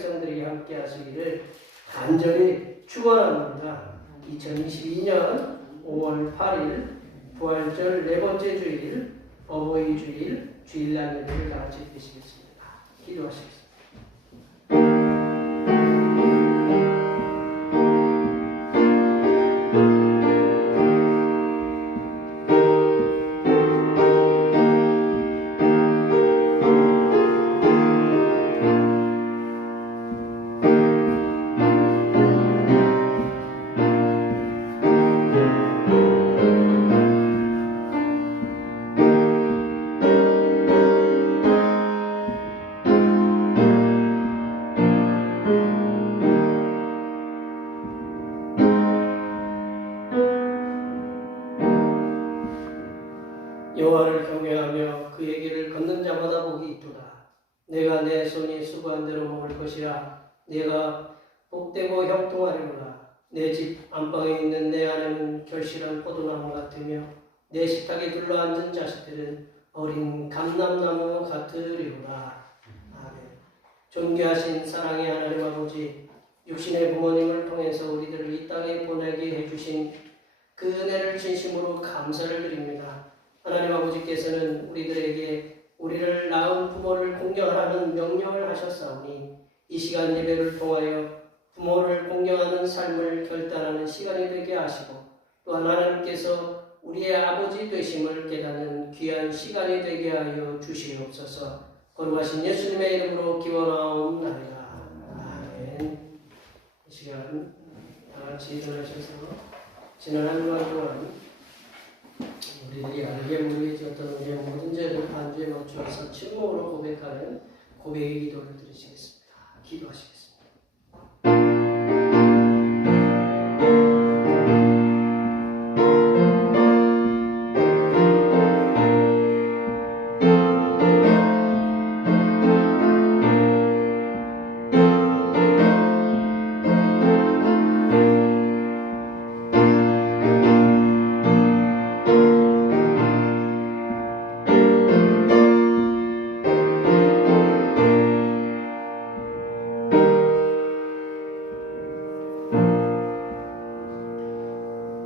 백성들이 함께 하시기를 간절히 축원합니다. 2022년 5월 8일 부활절 네 번째 주일 어버이 주일 주일날 예배를 다 같이 드리시겠습니다. 기도하시겠습니다. 여호와를 경외하며 그의 길을 걷는 자마다 복이 있도다. 내가 내 손이 수고한 대로 먹을 것이라. 내가 복되고 형통하리로다. 내 집 안방에 있는 내 아내는 결실한 포도나무 같으며 내 식탁에 둘러앉은 자식들은 어린 감람나무 같으리로다. 아멘. 존귀하신 사랑의 하나님 아버지, 육신의 부모님을 통해서 우리들을 이 땅에 보내게 해주신 그 은혜를 진심으로 감사를 드립니다. 하나님 아버지께서는 우리들에게 우리를 낳은 부모를 공경하라는 명령을 하셨사오니 이 시간 예배를 통하여 부모를 공경하는 삶을 결단하는 시간이 되게 하시고 또한 하나님께서 우리의 아버지 되심을 깨닫는 귀한 시간이 되게 하여 주시옵소서. 거룩하신 예수님의 이름으로 기원하옵나이다. 아멘. 이 시간 다 같이 일어나셔서 지난 한 주간 동안 우리들이 알게 모르게 지었던 우리의 모든 죄를 반주에 멈춰서 침묵으로 고백하는 고백의 기도를 드리시겠습니다. 기도하시겠습니다.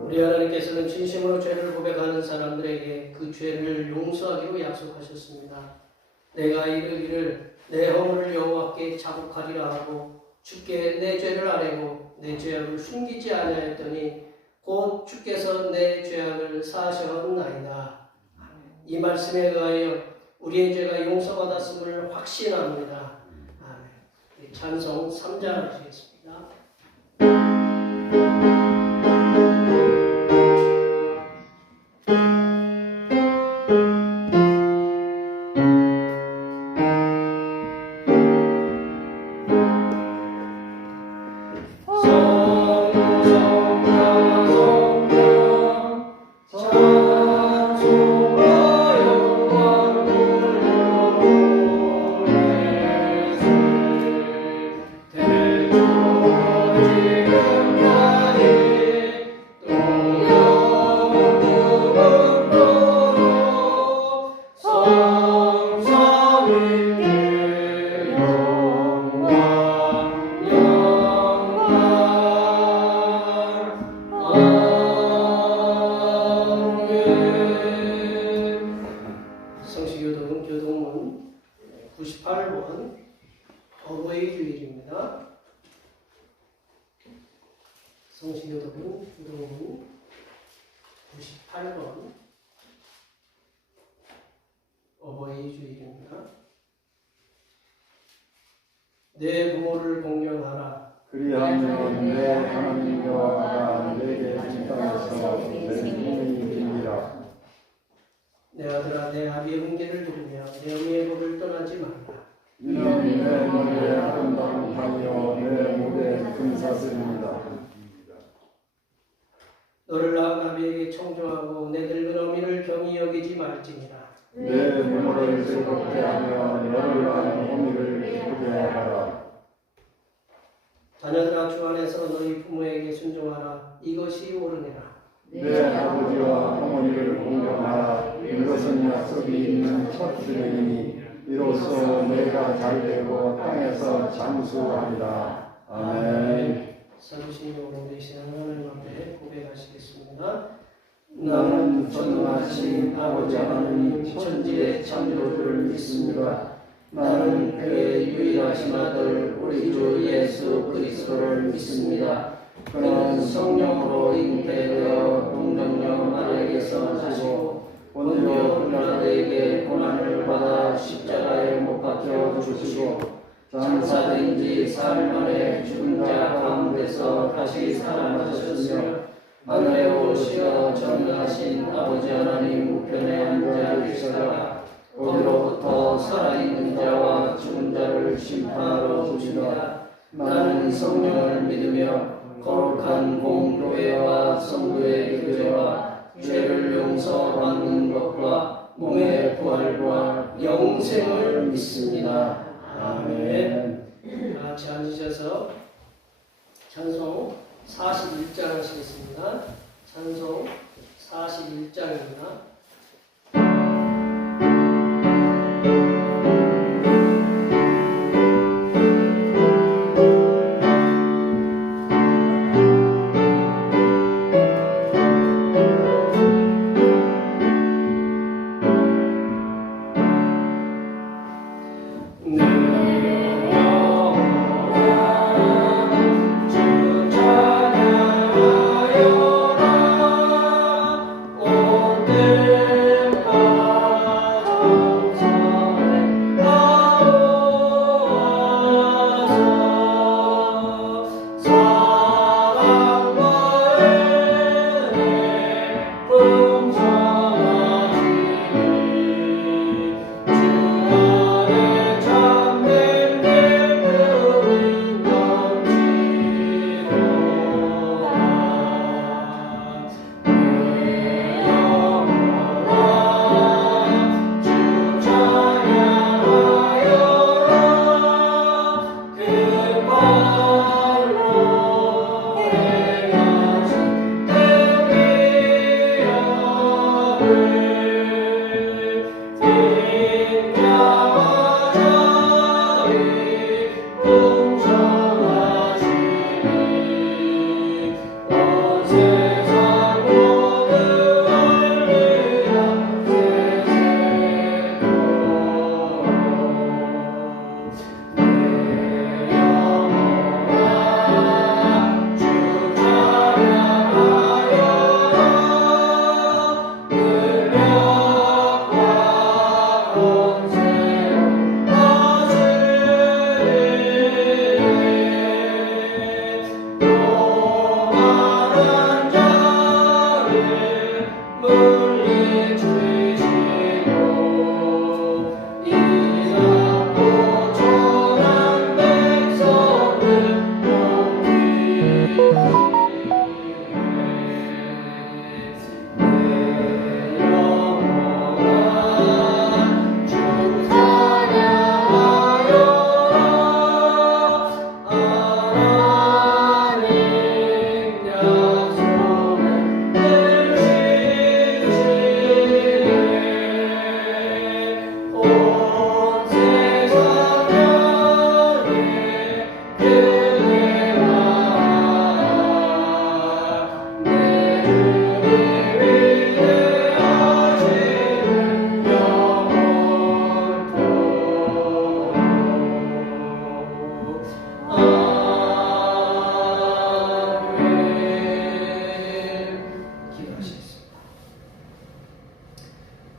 우리 하나님께서는 진심으로 죄를 고백하는 사람들에게 그 죄를 용서하기로 약속하셨습니다. 내가 이르기를 내 허물을 여호와께 자복하리라 하고 주께 내 죄를 아뢰고 내 죄악을 숨기지 아니하였더니 곧 주께서 내 죄악을 사하셨나이다. 이 말씀에 의하여 우리의 죄가 용서받았음을 확신합니다. 아멘. 찬송 3절 하시겠습니다. 교동문 98번 어버이 주일입니다. 성시교동문 교동문 98번 어버이 주일입니다. 내 부모를 공경하라. 그리하면 내 하나님 여호와가 내게 이 땅에서 내 생명이 되리라. 내 아들아, 내 아비의 훈계를 들으며 내 어미의 법을 떠나지 말라. 이는 내 머리에 아름다운 향이요 내 목에 큰 사슬입니다. 너를 낳은 아비에게 청조하고 내 늙은 어미를 경히 여기지 말지니라. 내 부모를 즐겁게 하며 너를 낳은 어미를 기쁘게 하라. 자녀들아, 주 안에서 너희 부모에게 순종하라. 이것이 옳으니라. 내 아버지와 어머니를 공경하라. 이것은 약속이 있는 첫 규례이니 이로써 내가 잘되고 땅에서 장수하리라. 아멘. 살으신 영으로 되신 하나님 앞에 고백하시겠습니다. 나는 전능하신 아버지 하나님 천지의 창조주를 믿습니다. 나는 그의 유일하신 아들 우리 주 예수 그리스도를 믿습니다. 그는 성령으로 잉태되어 동정녀 마리아에게서 나시고 본디오 빌라도에게 고난을 받아 십자가에 못 박혀 죽으시고 장사된 지 사흘 만에 죽은 자 가운데서 다시 살아나셨으며 하늘에 오르시어 전능하신 아버지 하나님 우편에 앉아 계시다가 거기로부터 살아있는 자와 죽은 자를 심판하러 오시리라. 나는 성령을 믿으며 거룩한 공교회와 성도의 교제와 죄를 용서받는 것과 몸의 부활과 영생을 믿습니다. 아멘. 다 같이 앉으셔서 찬송 41장 하시겠습니다. 찬송 41장입니다.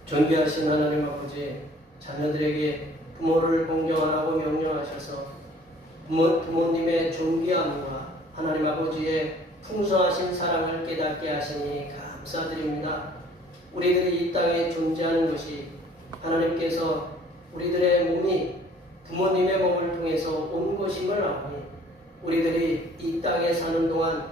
존귀하신 하나님 아버지, 자녀들에게 부모를 공경하라고 명령하셔서 부모님의 존귀함과 하나님 아버지의 풍성하신 사랑을 깨닫게 하시니 감사드립니다. 우리들이 이 땅에 존재하는 것이 하나님께서 우리들의 몸이 부모님의 몸을 통해서 온 것임을 아오니 우리들이 이 땅에 사는 동안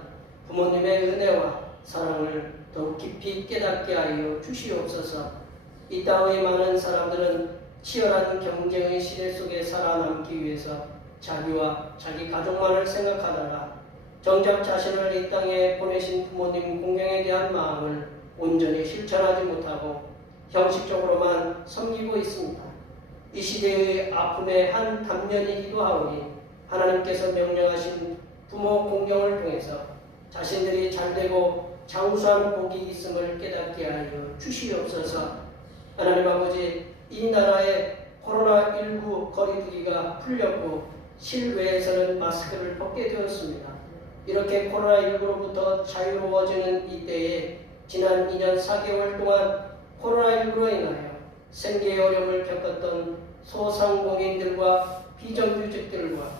부모님의 은혜와 사랑을 더욱 깊이 깨닫게 하여 주시옵소서. 이 땅의 많은 사람들은 치열한 경쟁의 시대 속에 살아남기 위해서 자기와 자기 가족만을 생각하다가 정작 자신을 이 땅에 보내신 부모님 공경에 대한 마음을 온전히 실천하지 못하고 형식적으로만 섬기고 있습니다. 이 시대의 아픔의 한 단면이기도 하오니 하나님께서 명령하신 부모 공경을 통해서 자신들이 잘되고 장수한 복이 있음을 깨닫게 하여 주시옵소서. 하나님 아버지, 이 나라의 코로나19 거리두기가 풀렸고 실외에서는 마스크를 벗게 되었습니다. 이렇게 코로나19로부터 자유로워지는 이때에 지난 2년 4개월 동안 코로나19로 인하여 생계의 어려움을 겪었던 소상공인들과 비정규직들과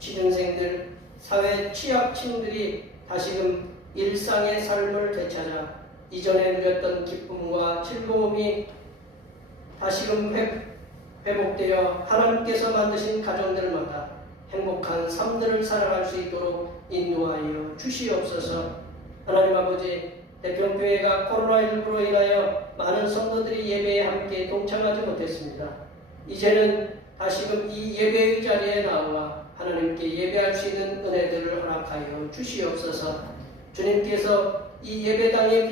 취준생들, 사회 취약층들이 다시금 일상의 삶을 되찾아 이전에 누렸던 기쁨과 즐거움이 다시금 회복되어 하나님께서 만드신 가정들마다 행복한 삶들을 살아갈 수 있도록 인도하여 주시옵소서. 하나님 아버지, 대평교회가 코로나19로 인하여 많은 성도들이 예배에 함께 동참하지 못했습니다. 이제는 다시금 이 예배의 자리에 나와 하나님께 예배할 수 있는 은혜들을 허락하여 주시옵소서. 주님께서 이 예배당의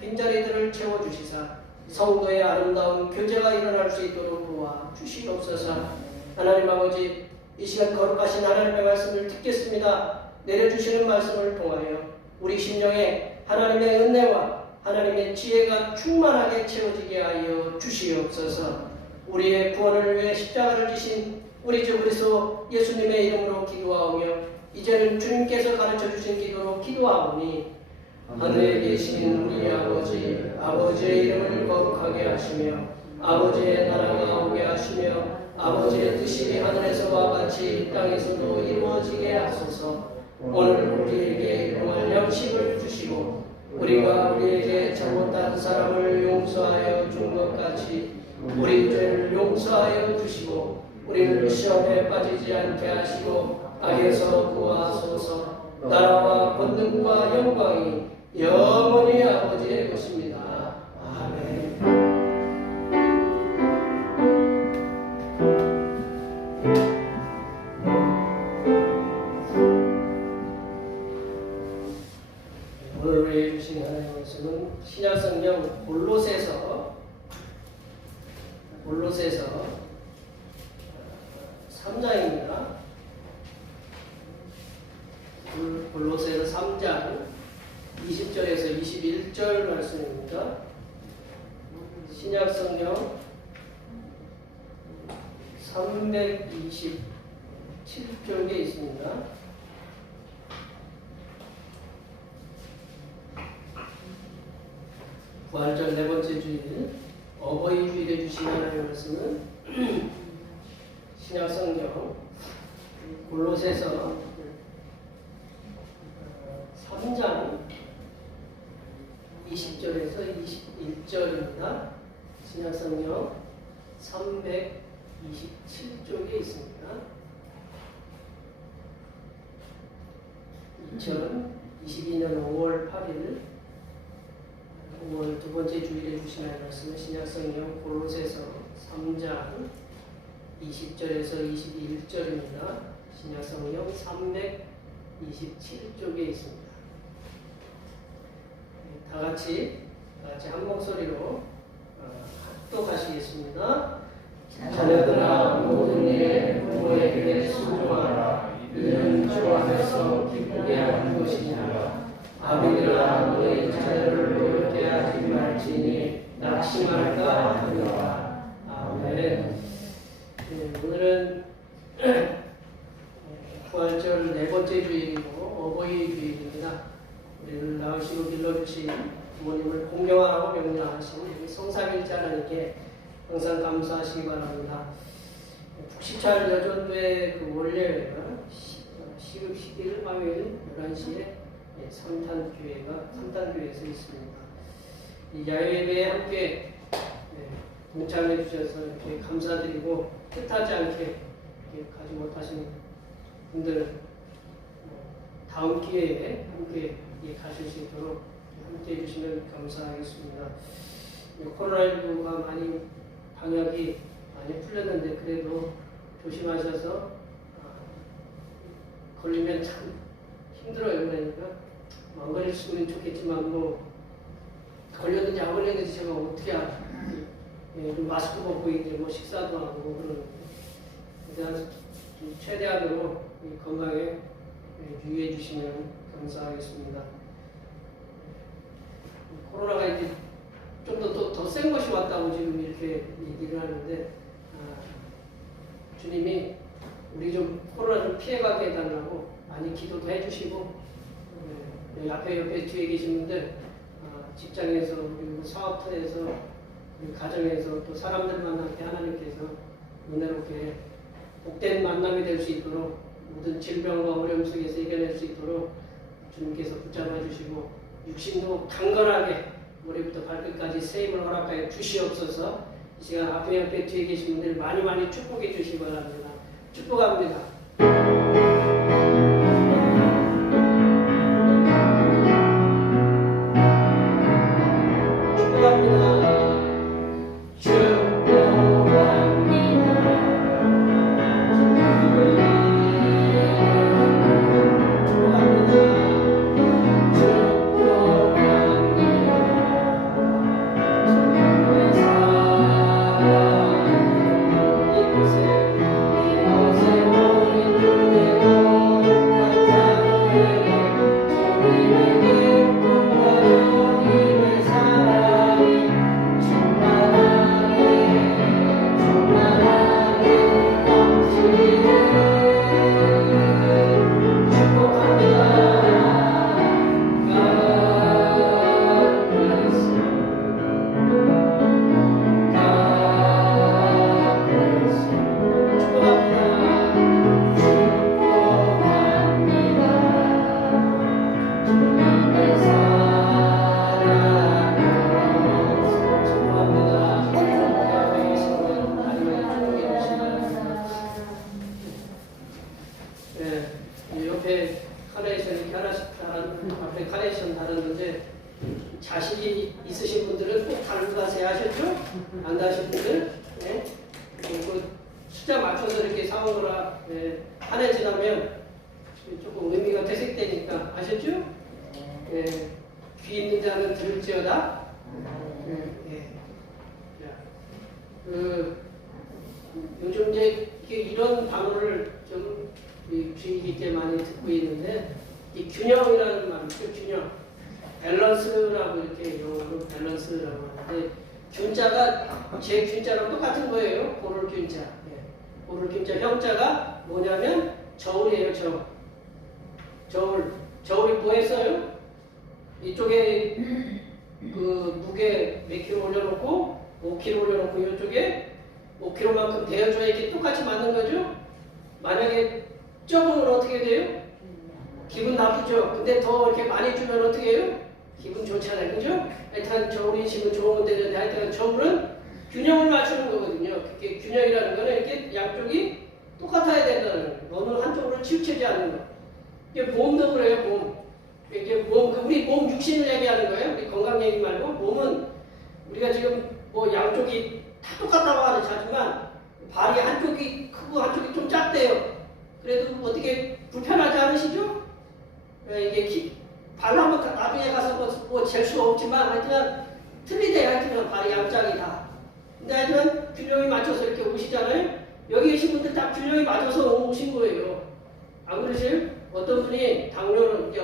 빈자리들을 채워주시사 성도의 아름다운 교제가 일어날 수 있도록 도와주시옵소서. 하나님 아버지, 이 시간 거룩하신 하나님의 말씀을 듣겠습니다. 내려주시는 말씀을 통하여 우리 심령에 하나님의 은혜와 하나님의 지혜가 충만하게 채워지게 하여 주시옵소서. 우리의 구원을 위해 십자가를 지신 우리 주 그리스도 예수님의 이름으로 기도하오며 이제는 주님께서 가르쳐주신 기도로 기도하오니 하늘에 계신 우리 아버지, 아버지의 이름을 거룩하게 하시며 아버지의 나라가 오게 하시며 아버지의 뜻이 하늘에서와 같이 이 땅에서도 이루어지게 하소서. 오늘 우리에게 일용할 양식을 주시고 우리가 우리에게 잘못한 사람을 용서하여 준 것 같이 우리 죄를 용서하여 주시고 우리를 시험에 빠지지 않게 하시고 악에서 구하소서. 나라와 권능과 영광이 영원히 아버지의 것입니다. 아멘. 오늘 우리에게 주신 하나님의 말씀은 신약성경 골로새서 3장입니다. 골로새서 3장 20절에서 21절 말씀입니다. 신약성경 327쪽에 있습니다. 부활절 네 번째 주일, 어버이 주일에 주신 하나님의 말씀은 신약성경 골로새서 3장 20절에서 21절입니다. 신약성경 327쪽에 있습니다. 2022년 5월 8일 5월 두 번째 주일에 주신 말씀은 신약성경 골로새서 3장 20절에서 21절입니다. 신약성경 327쪽에 있습니다. 다 같이 한 목소리로 합독하시겠습니다. 자녀들아, 모든 일에 부모에게 순종하라. 이는 주 안에서 기쁘게 하는 것이니라. 아비들아, 너희 자녀를 노엽게 하지 말지니 낙심할까 하노라. 아멘. 오늘은 부활절 네 번째 주일이고 어버이 주일입니다. 우리를 낳으시고 길러주신 부모님을 공경하라고 명령하신 우리 성삼일자 하나님께 항상 감사하시기 바랍니다. 북시찰 여전도의 그 원래가 11일 화요일 11시에 삼탄교회에서 있습니다. 이 야외예배에 함께 동참해 주셔서 이렇게 감사드리고 뜻하지 않게 가지 못하신 분들 다음 기회에 함께 가실 수 있도록 함께 해주시면 감사하겠습니다. 코로나19가 많이 방역이 많이 풀렸는데 그래도 조심하셔서 걸리면 참 힘들어요. 그러니까 안 걸렸으면 좋겠지만 뭐 걸렸는지 안 걸렸는지 제가 어떻게 좀 마스크 벗고 이제 뭐 식사도 하고 뭐 그러는 일단 최대한으로 이 건강에 유의해 주시면 감사하겠습니다. 코로나가 이제 좀 더 센 것이 왔다고 지금 이렇게 얘기를 하는데 주님이 우리 좀 코로나 좀 피해가게 해달라고 많이 기도도 해주시고 여기 앞에 옆에 뒤에 계신 분들 직장에서 그리고 사업터에서 그리고 가정에서 또 사람들 만나게 하나님께서 은혜롭게 복된 만남이 될 수 있도록 모든 질병과 어려움 속에서 이겨낼 수 있도록 주님께서 붙잡아 주시고 육신도 강건하게 머리부터 발끝까지 새 힘을 허락하여 주시옵소서. 이 시간 앞에 옆에 뒤에 계신 분들 많이 축복해 주시기 바랍니다. 축복합니다. 카네이션 다뤘는데 자식이 있으신 분들은 꼭 달고 가세요. 하셨죠? 안 다신 분들? 네? 그 숫자 맞춰서 이렇게 사온 거라 한 해 지나면 조금 의미가 퇴색되니까 아셨죠? 귀 있는 자는 들을지어다. 요즘 이제 이런 단어를 좀 주의 깊게 많이 듣고 있는데 이 균형이라는 말이죠. 균형, 밸런스라고 이렇게 영어로 밸런스라고 하는데 균자가 제 균자랑 똑같은 거예요. 고를 균자. 고를 균자 형자가 뭐냐면 저울이에요. 저울이 뭐 했어요? 이쪽에 그 무게 몇 킬로 올려놓고 5kg 올려놓고 이쪽에 5kg만큼 되어줘야 이게 똑같이 맞는 거죠? 만약에 적으면 어떻게 돼요? 기분 나쁘죠? 근데 더 이렇게 많이 주면 어떻게 해요? 기분 좋잖아요. 그죠? 하여튼 저울이 지금 좋으면 되는데 하여튼 저울은 균형을 맞추는 거거든요. 그게 균형이라는 거는 이렇게 양쪽이 똑같아야 된다는 거예요. 어느 한쪽으로 치우치지 않는 거. 이게 몸도 그래요. 몸. 이게 몸, 우리 몸 육신을 얘기하는 거예요. 우리 건강 얘기 말고 몸은 우리가 지금 뭐 양쪽이 다 똑같다고 하지만 발이 한쪽이 크고 한쪽이 좀 작대요. 그래도 어떻게 불편하지 않으시죠? 이게 발라면 나중에 가서 뭐 잴 수가 없지만 하여튼 틀리대. 하여튼 발이 양짝이 다. 근데 하여튼 균형이 맞춰서 이렇게 오시잖아요. 여기 계신 분들 다 균형이 맞춰서 오신 거예요. 안 그러세요? 어떤 분이 당뇨는 이제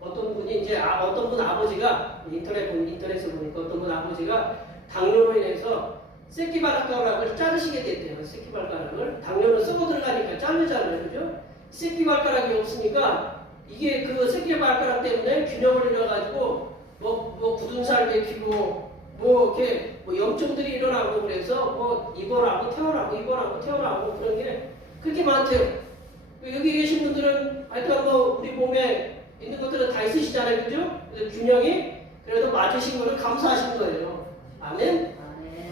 어떤 분이 이제 어떤 분 아버지가 인터넷에 보니까 어떤 분 아버지가 당뇨로 인해서 새끼발가락을 자르시게 됐대요. 새끼발가락을. 당뇨는 썩어 들어가니까 자르잖아요. 그죠? 새끼발가락이 없으니까 이게 그 새끼발가락 때문에 균형을 잃어가지고 뭐 굳은 살 맥히고 뭐 이렇게 뭐 염증들이 일어나고 그래서 뭐 입원하고 퇴원하고 그런 게 그렇게 많대요. 여기 계신 분들은 하여튼 뭐 우리 몸에 있는 것들은 다 있으시잖아요. 그죠? 균형이 그래도 맞으신 거는 감사하신 거예요. 아멘?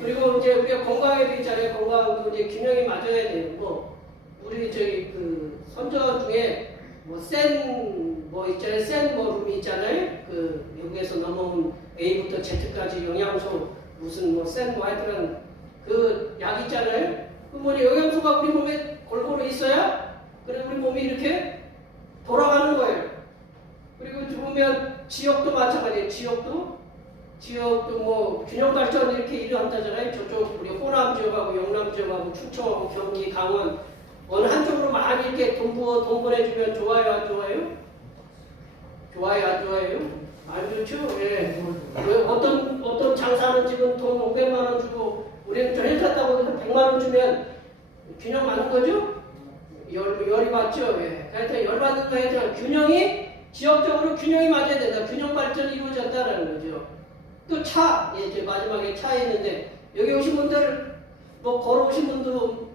그리고 이제 우리가 건강에도 있잖아요. 건강도 이제 균형이 맞아야 돼요. 뭐 우리 저기 그 선전 중에 센 rum이 있잖아요. 그 미국에서 넘어온 A부터 Z까지 영양소 무슨 하여튼 그 약 있잖아요. 그 영양소가 우리 몸에 골고루 있어야 그래 우리 몸이 이렇게 돌아가는 거예요. 그리고 보면 지역도 마찬가지예요. 지역도 지역도 뭐 균형 발전 이렇게 일을 한다잖아요. 저쪽 우리 호남 지역하고 영남 지역하고 충청하고 경기, 강원 어느 한쪽으로 많이 이렇게 돈 보내주면 좋아요, 안 좋아요? 좋아요, 안 좋아요? 안 좋죠? 예. 왜 어떤 장사는 지금 돈 500만 원 주고 우리는 저 회사 따고 100만 원 주면 균형 맞는 거죠? 열이 맞죠? 예. 그래서 열 받는 거에서 균형이 지역적으로 균형이 맞아야 된다. 균형 발전이 이루어졌다라는 거죠. 또 차, 예, 이제 마지막에 차에 있는데 여기 오신 분들 뭐 걸어오신 분도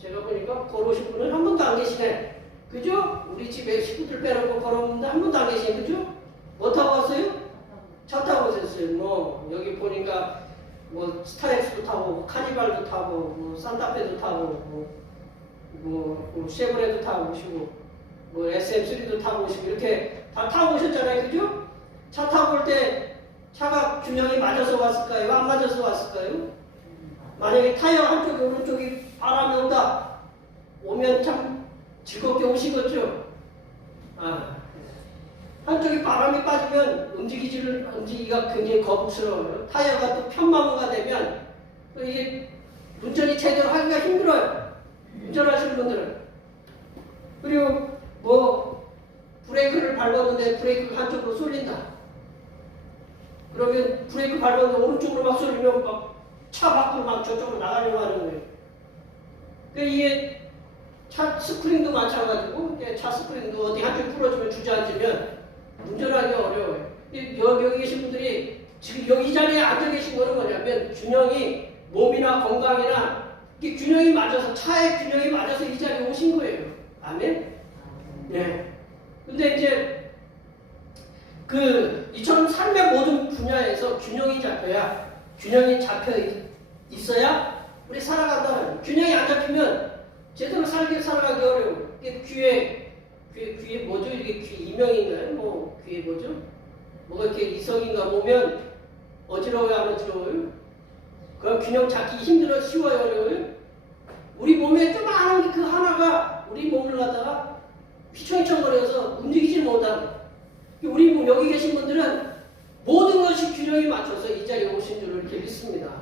제가 보니까 걸어오신 분은 한 분도 안 계시네. 그죠? 우리 집에 식구들 빼놓고 걸어오는데 한 분도 안 계시네. 그죠? 뭐 타고 왔어요? 차 타고 오셨어요. 뭐 여기 보니까 뭐 스타렉스도 타고 카니발도 타고 뭐 산타페도 타고 뭐 쉐보레도 타고 오시고 뭐 SM3도 타고 오시고 이렇게 다 타고 오셨잖아요. 그죠? 차 타고 올 때 차가 균형이 맞아서 왔을까요? 안 맞아서 왔을까요? 만약에 타이어 한쪽이 오른쪽이 바람이 온다 오면 참 즐겁게 오시겠죠? 한쪽이 바람이 빠지면 움직이기가 굉장히 거북스러워요. 타이어가 또 편마모가 되면 또 이게 운전이 제대로 하기가 힘들어요. 운전하시는 분들은. 그리고 뭐 브레이크를 밟았는데 브레이크가 한쪽으로 쏠린다. 그러면 브레이크 밟았는데 오른쪽으로 막 쏠리면 막 차 밖으로 막 저쪽으로 나가려고 하는 거예요. 그러니까 이게 차 스프링도 마찬가지고 차 스프링도 어디 한쪽 풀어주면 주저앉으면 운전하기 어려워요. 여기 계신 분들이 지금 여기 자리에 앉아 계신 거는 뭐냐면 균형이 몸이나 건강이나 이게 균형이 맞아서 차의 균형이 맞아서 이 자리에 오신 거예요. 아멘? 네. 근데 이제 이처럼 삶의 모든 분야에서 균형이 잡혀 있어야 우리 살아간다는 거예요. 균형이 안 잡히면 제대로 살아가기 어려워요. 귀에 뭐죠? 이게 귀 이명인가요? 뭐 귀에 뭐죠? 뭐가 이렇게 이성인가 보면 어지러워요, 안 어지러워요? 그럼 균형 잡기 힘들어, 쉬워요, 어려워요? 우리 몸에 조그마한 게 그 하나가 우리 몸을 갖다가 휘청휘청거려서 움직이지 못하는. 우리 몸 여기 계신 분들은 모든 것이 균형이 맞춰서 이 자리에 오신 줄 이렇게 믿습니다.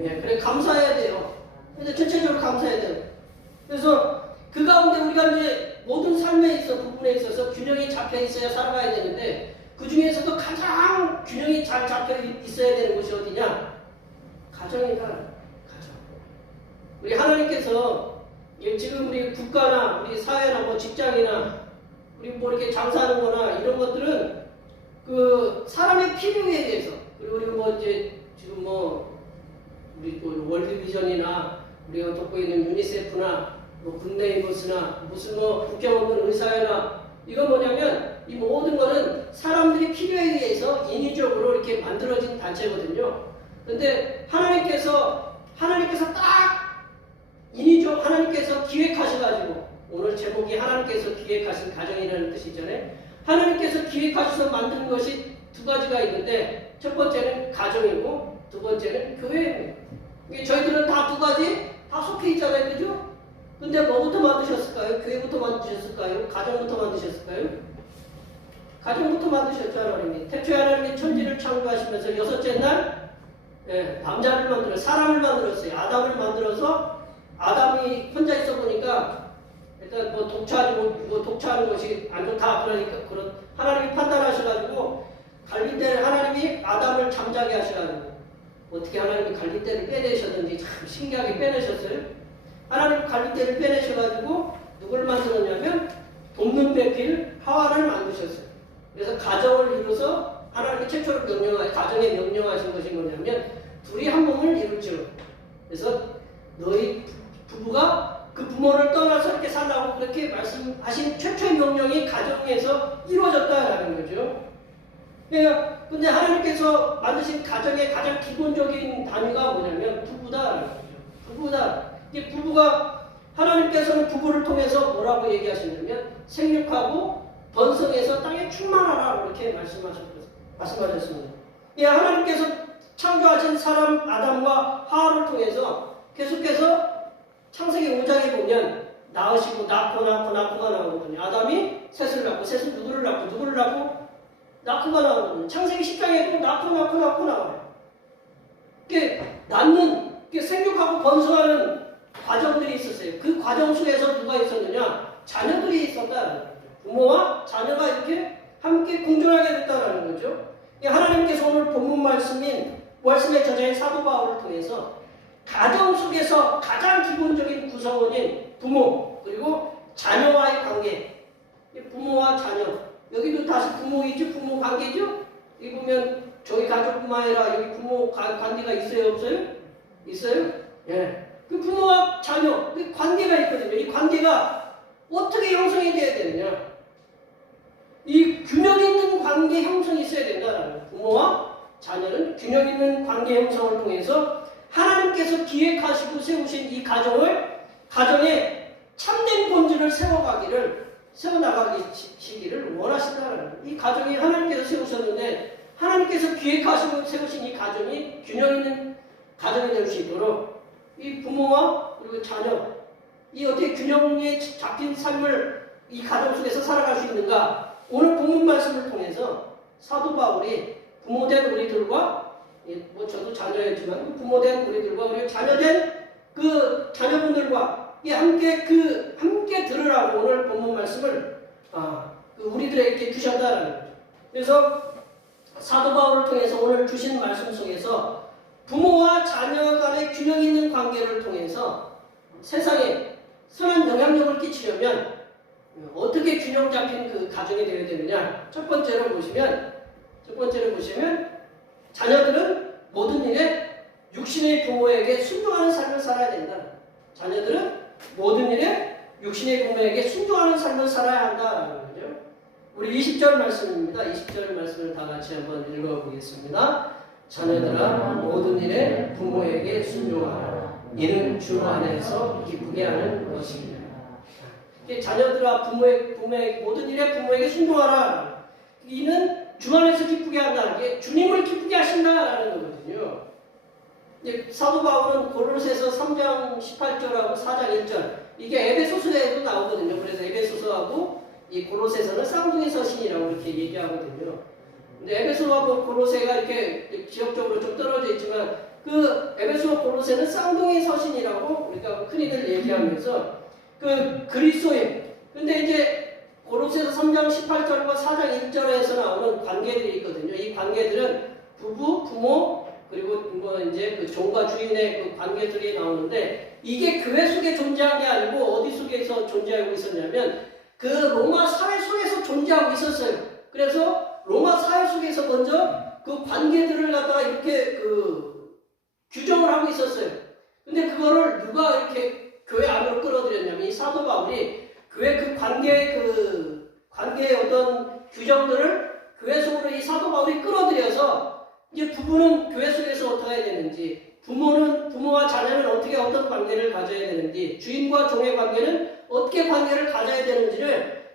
예, 그래 감사해야 돼요. 근데 전체적으로 감사해야 돼요. 그래서 그 가운데 우리가 이제 모든 삶에 부분에 있어서 균형이 잡혀 있어야 살아가야 되는데 그 중에서도 가장 균형이 잘 잡혀 있어야 되는 곳이 어디냐? 가정이다. 가정. 우리 하나님께서 지금 우리 국가나 우리 사회나 뭐 직장이나 우리 뭐 이렇게 장사하는 거나 이런 것들은 그 사람의 필요에 대해서 그리고 우리 뭐 이제 지금 뭐 우리 또 월드비전이나 우리가 돕고 있는 유니세프나 뭐 굿네이버스나 무슨 뭐 국경 없는 의사회나 이건 뭐냐면 이 모든 거는 사람들이 필요에 의해서 인위적으로 이렇게 만들어진 단체거든요. 근데 하나님께서 딱 인위적 하나님께서 기획하셔가지고 오늘 제목이 하나님께서 기획하신 가정이라는 뜻이잖아요. 하나님께서 기획하셔서 만든 것이 두 가지가 있는데 첫 번째는 가정이고 두 번째는 교회예요. 저희들은 다 두 가지 다 속해 있잖아요. 그죠? 근데 뭐부터 만드셨을까요? 교회부터 만드셨을까요? 가정부터 만드셨을까요? 가정부터 만드셨죠. 하나님이. 태초에 하나님이 천지를 창조하시면서 여섯째 날 남자를 만들어 사람을 만들었어요. 아담을 만들어서 아담이 혼자 있어 보니까 일단 뭐 독차하는 것이 안 좋다. 그러니까 하나님이 판단하셔가지고 갈빗대를 하나님이 아담을 잠자게 하셔가지고 어떻게 하나님이 갈빗대를 빼내셨는지 참 신기하게 빼내셨어요. 하나님이 갈빗대를 빼내셔가지고 누구를 만들었냐면 돕는 배필 하와를 만드셨어요. 그래서 가정을 이루어서 하나님이 최초로 가정에 명령하신 것이 뭐냐면 둘이 한 몸을 이루죠. 그래서 너희 부부가 그 부모를 떠나서 이렇게 살라고 그렇게 말씀하신 최초의 명령이 가정에서 이루어졌다라는 거죠. 근데 하나님께서 만드신 가정의 가장 기본적인 단위가 뭐냐면 부부다라는 거죠. 부부다. 이 부부가 하나님께서는 부부를 통해서 뭐라고 얘기하시냐면 생육하고 번성해서 땅에 충만하라 이렇게 말씀하셨습니다. 하나님께서 창조하신 사람 아담과 하와를 통해서 계속해서 창세기 5장에 보면 낳으시고 낳고가 나오거든요. 아담이 셋을 낳고 셋은 누구를 낳고 낳고가 나오거든요. 창세기 10장에도 낳고 나와요. 낳는, 생육하고 번성하는 과정들이 있었어요. 그 과정 속에서 누가 있었느냐? 자녀들이 있었다는 거죠. 부모와 자녀가 이렇게 함께 공존하게 됐다는 거죠. 하나님께서 오늘 본문 말씀에 저자인 사도 바울을 통해서 가정 속에서 가장 기본적인 구성원인 부모 그리고 자녀와의 관계, 부모와 자녀, 여기도 다시 부모이죠, 부모 관계죠. 여기 보면 저희 가족뿐만 아니라 여기 부모 관계가 있어요, 없어요? 있어요? 예. 그 부모와 자녀 그 관계가 있거든요. 이 관계가 어떻게 형성이 돼야 되느냐? 이 균형 있는 관계 형성이 있어야 된다라는 거예요. 부모와 자녀는 균형 있는 관계 형성을 통해서 하나님께서 기획하시고 세우신 이 가정에 참된 본질을 세워나가시기를 원하신다는 거예요. 이 가정이 하나님께서 세우셨는데 하나님께서 기획하시고 세우신 이 가정이 균형 있는 가정이 될 수 있도록 이 부모와 그리고 자녀 이 어떻게 균형에 잡힌 삶을 이 가정 속에서 살아갈 수 있는가? 오늘 본문 말씀을 통해서 사도 바울이 부모된 우리들과 저도 자녀였지만 부모된 우리들과 우리 자녀된 그 자녀분들과 함께 들으라고 오늘 본문 말씀을 우리들에게 주셨다는 거죠. 그래서 사도 바울을 통해서 오늘 주신 말씀 속에서 부모와 자녀 간의 균형 있는 관계를 통해서 세상에 선한 영향력을 끼치려면 어떻게 균형 잡힌 그 가정이 되어야 되느냐? 첫 번째로 보시면 자녀들은 모든 일에 육신의 부모에게 순종하는 삶을 살아야 된다. 자녀들은 모든 일에 육신의 부모에게 순종하는 삶을 살아야 한다라는 거죠. 우리 20절 말씀입니다. 20절 말씀을 다 같이 한번 읽어보겠습니다. 자녀들아 모든 일에 부모에게 순종하라. 이는 주 안에서 기쁘게 하는 것입니다. 자녀들아 모든 일에 부모에게 순종하라. 이는 주 안에서 기쁘게 한다는 게 주님을 기쁘게 하신다라는 거거든요. 사도 바울은 고로새서 3장 18절하고 4장 1절 이게 에베소서에도 나오거든요. 그래서 에베소서하고 이 고로새서는 쌍둥이 서신이라고 이렇게 얘기하거든요. 근데 에베소하고 고로새가 이렇게 지역적으로 좀 떨어져 있지만 그 에베소와 고로새는 쌍둥이 서신이라고 우리가 흔히들 얘기하면서 그 그리스도인. 근데 이제 고로새서 3장 18절과 4장 1절에서 나오는 관계들이 있거든요. 이 관계들은 부부, 부모, 그리고 이제 그 종과 주인의 그 관계들이 나오는데 이게 교회 속에 존재한 게 아니고 어디 속에서 존재하고 있었냐면 그 로마 사회 속에서 존재하고 있었어요. 그래서 로마 사회 속에서 먼저 그 관계들을 갖다가 이렇게 그 규정을 하고 있었어요. 근데 그거를 누가 이렇게 교회 안으로 끌어들였냐면 이 사도 바울이 교회 그 관계의 어떤 규정들을 교회 속으로 이 사도 바울이 끌어들여서 이제 부부는 교회 속에서 어떻게 해야 되는지, 부모와 자녀는 어떤 관계를 가져야 되는지, 주인과 종의 관계는 어떻게 관계를 가져야 되는지를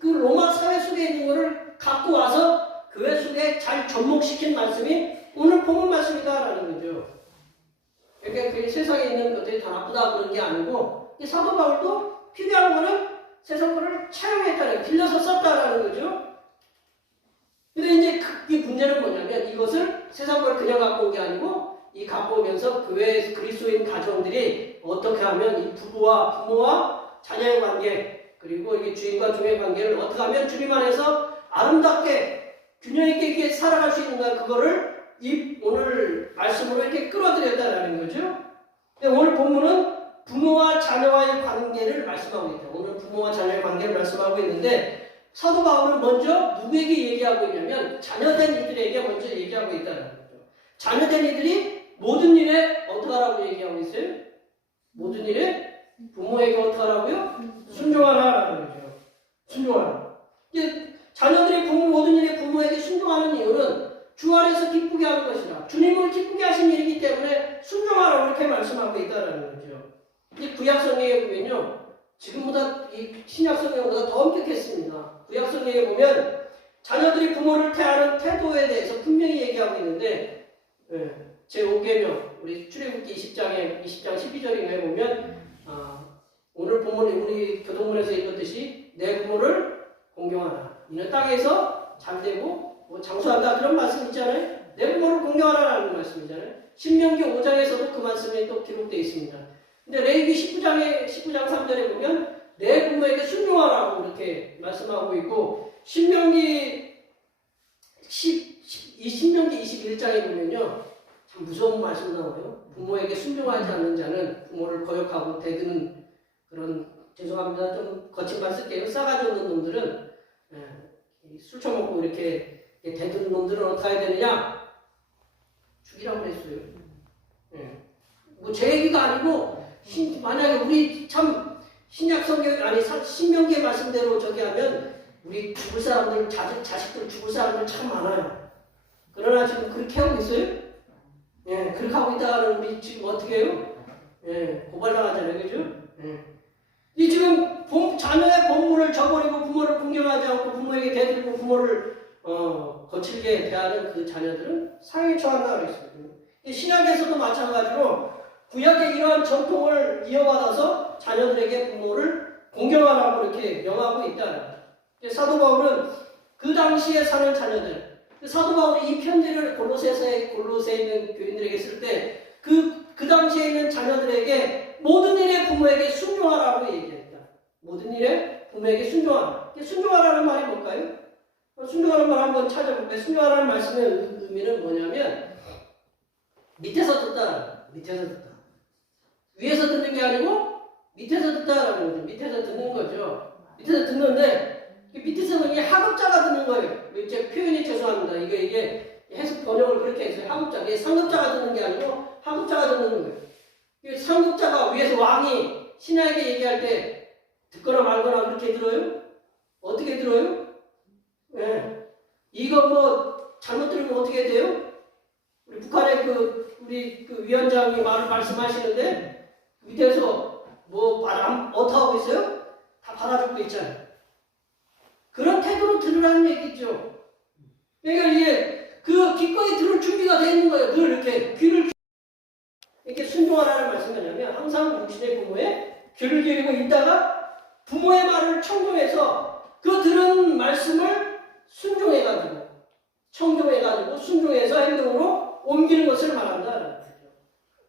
그 로마 사회 속에 있는 것을 갖고 와서 교회 속에 잘 접목시킨 말씀이 오늘 본문 말씀이다라는 거죠. 그러니까 그 세상에 있는 것들이 다 나쁘다 그런 게 아니고 이 사도 바울도 필요한 거는 세상 거를 차용했다는 빌려서 썼다라는 거죠. 근데 이제 그 문제는 뭐냐면 이것을 세상 걸 그냥 갖고 온 게 아니고 이 갖고 오면서 교회 그리스도인 가정들이 어떻게 하면 이 부모와 자녀의 관계 그리고 이게 주인과 종의 관계를 어떻게 하면 주님 안에서 아름답게 균형 있게 이렇게 살아갈 수 있는가 그거를 이 오늘 말씀으로 이렇게 끌어들였다라는 거죠. 오늘 본문은 부모와 자녀와의 관계를 말씀하고 있다. 오늘 부모와 자녀의 관계를 말씀하고 있는데 사도 바울은 먼저 누구에게 얘기하고 있냐면 자녀된 이들에게 먼저 얘기하고 있다는 거죠. 자녀된 이들이 모든 일에 어떻게 하라고 얘기하고 있어요? 모든 일에 부모에게 어떻게 하라고요? 순종하라라는 거죠. 순종하라. 자녀들이 모든 일에 부모에게 순종하는 이유는 주 안에서 기쁘게 하는 것이라. 주님을 기쁘게 하신 일이기 때문에 순종하라고 이렇게 말씀하고 있다는 거죠. 이 구약성경에 보면요. 지금보다 이 신약성경보다 더 엄격했습니다. 구약성경에 보면 자녀들이 부모를 대하는 태도에 대해서 분명히 얘기하고 있는데 제5계명 우리 출애굽기 20장 12절인가에 보면 오늘 본문 우리 교동문에서 읽었듯이 내 부모를 공경하라. 이는 땅에서 잘되고 장수한다 그런 말씀 있잖아요. 내 부모를 공경하라는 말씀이잖아요. 신명기 5장에서도 그 말씀이 또 기록되어 있습니다. 근데 레위기 19장 3절에 보면 내 부모에게 순종하라고 이렇게 말씀하고 있고, 신명기 21장에 보면요, 참 무서운 말씀 나와요. 부모에게 순종하지 않는 자는 부모를 거역하고 대드는 그런, 죄송합니다, 좀 거친 말 쓸게요. 싸가지 없는 놈들은, 술 처먹고 이렇게 대드는 놈들은 어떻게 해야 되느냐? 죽이라고 그랬어요. 뭐 제 얘기가 아니고, 만약에 우리 참 신약 성경, 아니 신명기의 말씀대로 저기 하면 우리 죽을 사람들, 자식들 죽을 사람들 참 많아요. 그러나 지금 그렇게 하고 있어요? 그렇게 하고 있다가는 우리 지금 어떻게 해요? 고발당하잖아요, 그죠? 이 지금 자녀의 본물을 저버리고 부모를 공경하지 않고 부모에게 대들고 부모를 거칠게 대하는 그 자녀들은 사형에 처한다고 했습니다. 신약에서도 마찬가지로 구약의 이러한 전통을 이어받아서 자녀들에게 부모를 공경하라고 이렇게 명하고 있다. 사도 바울은 그 당시에 사는 자녀들, 사도 바울이 이 편지를 골로새에 있는 교인들에게 쓸 때 그 당시에 있는 자녀들에게 모든 일에 부모에게 순종하라고 얘기했다. 모든 일에 부모에게 순종하라. 순종하라는 말이 뭘까요? 순종하는 말 한번 찾아볼까요? 순종하라는 말씀의 의미는 뭐냐면 밑에서 듣다, 밑에서 듣다. 위에서 듣는 게 아니고 밑에서 듣다라는 거죠. 밑에서 듣는 거죠. 밑에서 듣는데 밑에서는 이게 하급자가 듣는 거예요. 제 표현이 죄송합니다. 이게 해석 번역을 그렇게 했어요. 하급자. 이게 상급자가 듣는 게 아니고 하급자가 듣는 거예요. 상급자가 위에서 왕이 신하에게 얘기할 때 듣거나 말거나 그렇게 들어요? 어떻게 들어요? 이거 뭐 잘못 들으면 어떻게 돼요? 우리 북한의 우리 위원장이 말씀하시는데 밑에서 뭐 어떻게 하고 있어요? 다 받아주고 있잖아요. 그런 태도로 들으라는 얘기죠. 그러니까 이게 기꺼이 들을 준비가 되어 있는 거예요. 늘 이렇게 귀를 이렇게 순종하라는 말씀이 뭐냐면 항상 육신의 부모의 귀를 기울이고 있다가 부모의 말을 청종해서 그 들은 말씀을 순종해가지고 청종해가지고 순종해서 행동으로 옮기는 것을 말한다.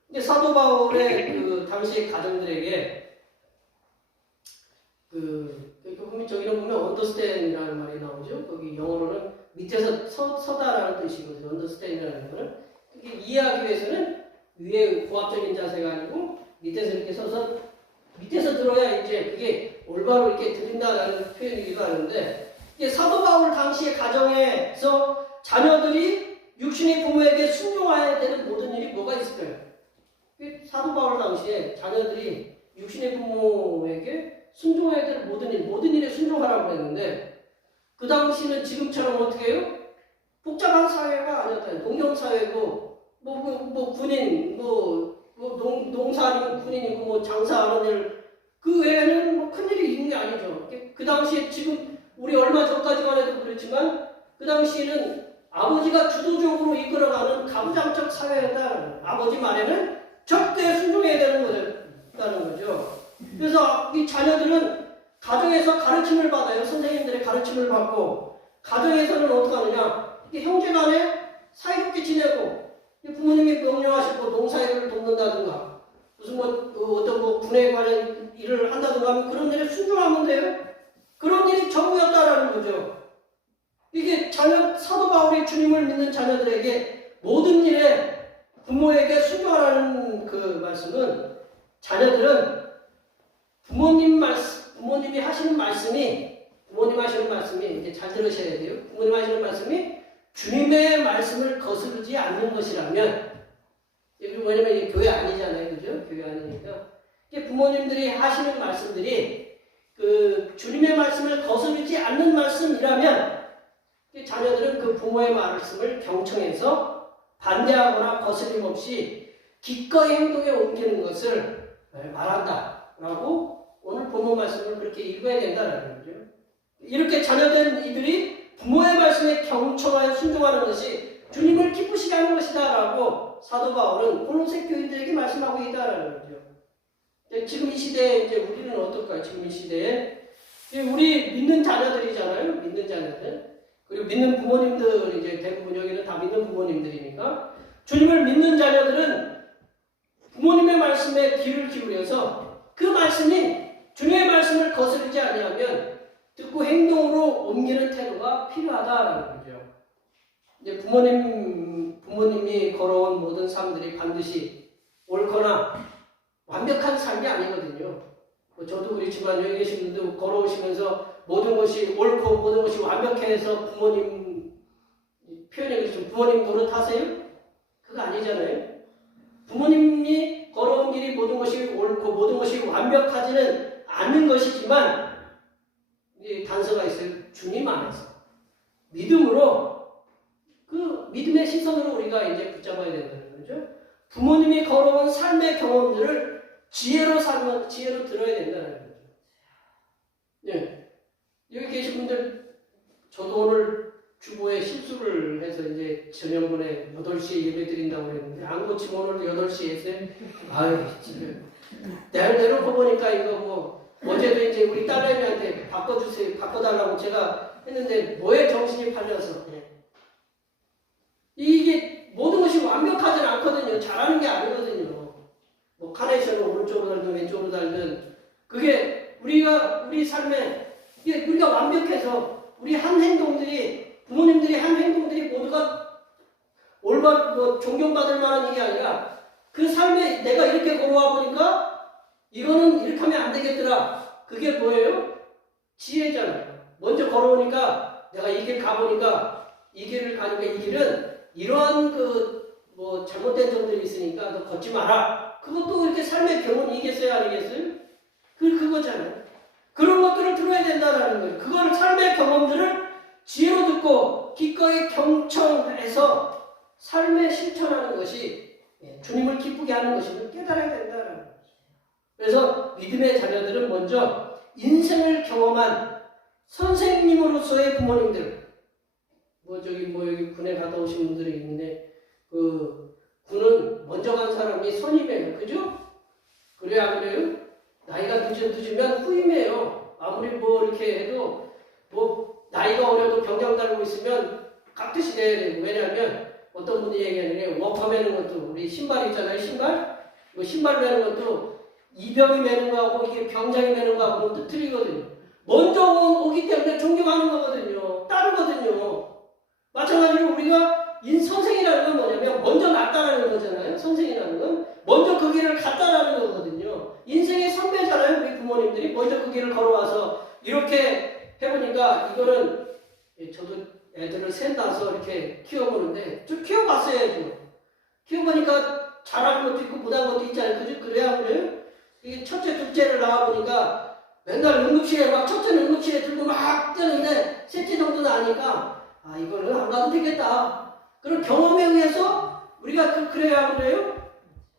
이제 사도 바울의 그 당시의 가정들에게 보면 저기는 보면 understand이라는 말이 나오죠. 거기 영어로는 밑에서 서다라는 뜻이거든요. understand이라는 거는 그게 이해하기 위해서는 위에 고압적인 자세가 아니고 밑에서 이렇게 서서 밑에서 들어야 이제 그게 올바로 이렇게 들린다라는 표현이기도 하는데, 이게 사도 바울 당시의 가정에서 자녀들이 육신의 부모에게 순종해야 되는 모든 일이 뭐가 있을까요? 사도 바울 당시에 자녀들이 육신의 부모에게 순종해야 되는 모든 일에 순종하라고 했는데, 그 당시는 지금처럼 어떻게 해요? 복잡한 사회가 아니었다. 농경사회고, 군인, 농사하는 군인이고, 장사하는 일, 그 외에는 큰일이 있는 게 아니죠. 그 당시에 지금, 우리 얼마 전까지만 해도 그렇지만, 그 당시에는 아버지가 주도적으로 이끌어가는 가부장적 사회였다. 아버지 말에는 절대 순종해야 되는 거죠. 그래서 이 자녀들은 가정에서 가르침을 받아요. 선생님들의 가르침을 받고, 가정에서는 어떻게 하느냐, 형제 간에 사이좋게 지내고, 부모님이 명령하시고 농사일을 돕는다든가, 무슨 어떤 군에 관한 일을 한다든가 하면 그런 일에 순종하면 돼요. 그런 일이 전부였다라는 거죠. 이게 사도 바울이 주님을 믿는 자녀들에게 모든 일에 부모에게 순종하라는 그 말씀은, 자녀들은 부모님이 하시는 말씀이 이제 잘 들으셔야 돼요. 부모님 하시는 말씀이 주님의 말씀을 거스르지 않는 것이라면, 여기 뭐냐면 이게 교회 아니잖아요, 그죠? 교회 아니니까. 이게 부모님들이 하시는 말씀들이 주님의 말씀을 거스르지 않는 말씀이라면, 자녀들은 그 부모의 말씀을 경청해서 반대하거나 거스림 없이 기꺼이 행동에 옮기는 것을 말한다라고 오늘 본문 말씀을 그렇게 읽어야 된다는 거죠. 이렇게 자녀된 이들이 부모의 말씀에 경청하여 순종하는 것이 주님을 기쁘시게 하는 것이다라고 사도 바울은 골로새 교인들에게 말씀하고 있다라는 거죠. 지금 이 시대에 이제 우리는 어떨까요? 지금 이 시대에 우리 믿는 자녀들이잖아요. 믿는 자녀들. 그리고 믿는 부모님들, 이제 대부분 여기는 다 믿는 부모님들이니까 주님을 믿는 자녀들은 부모님의 말씀에 귀를 기울여서 그 말씀이 주님의 말씀을 거스르지 아니하면 듣고 행동으로 옮기는 태도가 필요하다라는 거죠. 이제 부모님이 걸어온 모든 삶들이 반드시 옳거나 완벽한 삶이 아니거든요. 저도 그렇지만 여기 계신 분도 걸어오시면서 모든 것이 옳고 모든 것이 완벽해서 부모님 표현이 그렇죠. 부모님 노릇하세요? 그거 아니잖아요. 부모님이 걸어온 길이 모든 것이 옳고 모든 것이 완벽하지는 않은 것이지만 단서가 있어요. 주님 안에서 믿음으로 그 믿음의 시선으로 우리가 이제 붙잡아야 된다는 거죠. 부모님이 걸어온 삶의 경험들을 지혜로 들어야 된다는 거죠. 예. 여기 계신 분들, 저도 오늘 주보에 실수를 해서 이제 저녁분에 8시에 예배 드린다고 그랬는데, 안 고치면 오늘 8시에 했어요. 아유, 지금. 내려놓고 보니까 이거 어제도 이제 우리 딸내미한테 바꿔주세요, 바꿔달라고 제가 했는데, 뭐에 정신이 팔려서. 예. 이게 모든 것이 완벽하진 않거든요. 잘하는 게 아니거든요. 뭐 카네이션을 오른쪽으로 달든 왼쪽으로 달든 그게 우리 삶에 우리가 완벽해서 우리 한 행동들이 부모님들이 한 행동들이 모두가 올바르고 존경받을 만한 일이 아니라 그 삶에 내가 이렇게 걸어와 보니까 이거는 이렇게 하면 안 되겠더라. 그게 뭐예요? 지혜잖아요. 먼저 걸어오니까 내가 이 길 가보니까 이 길을 가니까 이 길은 이러한 잘못된 점들이 있으니까 너 걷지 마라. 그것도 이렇게 삶의 교훈이겠어요, 아니겠어요? 그거잖아요. 그런 것들을 들어야 된다는 거예요. 그걸 삶의 경험들을 지혜로 듣고 기꺼이 경청해서 삶에 실천하는 것이 주님을 기쁘게 하는 것임을 깨달아야 된다는 거죠. 그래서 믿음의 자녀들은 먼저 인생을 경험한 선생님으로서의 부모님들, 여기 군에 갔다 오신 분들이 있는데, 군은 먼저 간 사람이 선임이에요. 그죠? 그래요, 안 그래요? 나이가 늦으면 후임이에요. 아무리 이렇게 해도, 나이가 어려도 병장 달고 있으면 깍듯이 돼야 되고, 왜냐하면 어떤 분이 얘기하는 게 워커 매는 것도, 우리 신발 있잖아요, 신발? 신발 매는 것도 이병이 매는 거하고 이게 병장이 매는 거하고는 또 틀리거든요. 먼저 오기 때문에 존경하는 거거든요. 따르거든요. 마찬가지로 우리가 선생이라는 건 뭐냐면 먼저 났다라는 거잖아요. 선생이라는 건 먼저 그 길을 갔다라는 거거든요. 인생의 선배잖아요. 우리 부모님들이 먼저 그 길을 걸어와서 이렇게 해보니까 이거는 저도 애들을 셋 낳아서 이렇게 키워보는데 좀 키워봤어야죠. 키워보니까 잘하는 것도 있고 못한 것도 있잖아요. 그죠? 그래야 그래요? 이게 첫째, 둘째를 낳아보니까 맨날 응급실에 첫째는 응급실에 들고 막 뜨는데 셋째 정도 나니까 이거는 안 가도 되겠다. 그런 경험에 의해서 우리가 그래야 그래요?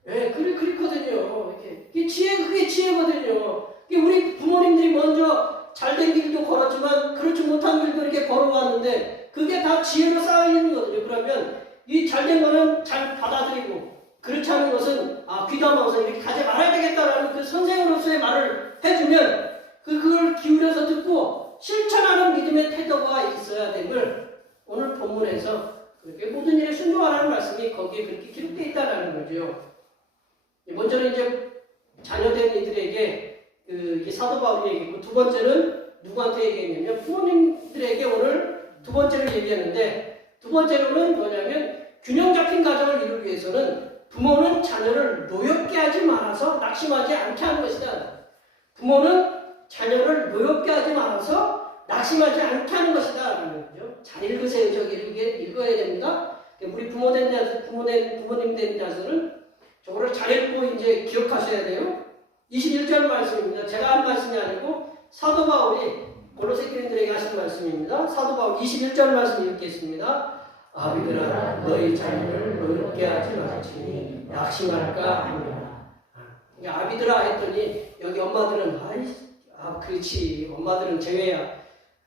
네, 그렇거든요. 그게 지혜거든요. 우리 부모님들이 먼저 잘된 길도 걸었지만 그렇지 못한 길도 이렇게 걸어왔는데 그게 다 지혜로 쌓여있는 거거든요. 그러면 이 잘된 거는 잘 받아들이고 그렇지 않은 것은 귀담아서 이렇게 가지 말아야 되겠다라는 그 선생으로서의 말을 해주면 그걸 기울여서 듣고 실천하는 믿음의 태도가 있어야 됨을 오늘 본문에서 그렇게 모든 일에 순종하라는 말씀이 거기에 그렇게 기록되어 있다는 거죠. 먼저는 이제 자녀된 이들에게 이 사도 바울이 얘기했고, 두 번째는 누구한테 얘기했냐면 부모님들에게 오늘 두 번째를 얘기했는데, 두 번째로는 뭐냐면 균형 잡힌 가정을 이루기 위해서는 부모는 자녀를 노엽게 하지 말아서 낙심하지 않게 하는 것이다. 부모는 자녀를 노엽게 하지 말아서 낙심하지 않게 하는 것이다. 라는 거죠. 잘 읽으세요. 저기 읽어야 됩니다. 우리 부모님 된 자들은 저거를 잘 읽고 이제 기억하셔야 돼요. 21절 말씀입니다. 제가 한 말씀이 아니고 사도 바울이 골로새 교인들에게 하신 말씀입니다. 사도 바울 21절 말씀 읽겠습니다. 아비들아 너희 자녀를 노엽게 하지 말지니 낙심할까 하느라. 아비들아 했더니 여기 엄마들은 그렇지 엄마들은 제외야.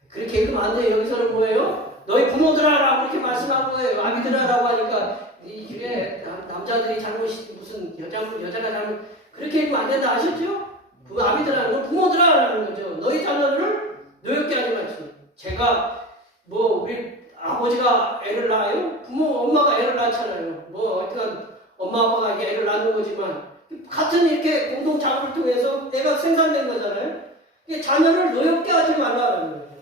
그렇게 읽으면 안 돼요. 여기서는 뭐예요? 너희 부모들아라고 이렇게 말씀한 거예요. 아비들아라고 하니까 이게 남자들이 잘못이 무슨 여자가 잘못 그렇게 읽으면 안 된다 아셨죠? 아비들아라는 건 부모들아라는 거죠. 너희 자녀를 노엽게 하지 말지. 제가 우리 아버지가 애를 낳아요? 엄마가 애를 낳잖아요. 뭐, 하여튼, 엄마, 아빠가 이게 애를 낳는 거지만, 같은 이렇게 공동 작업을 통해서 애가 생산된 거잖아요. 이게 자녀를 노엽게 하지 말라는 거죠.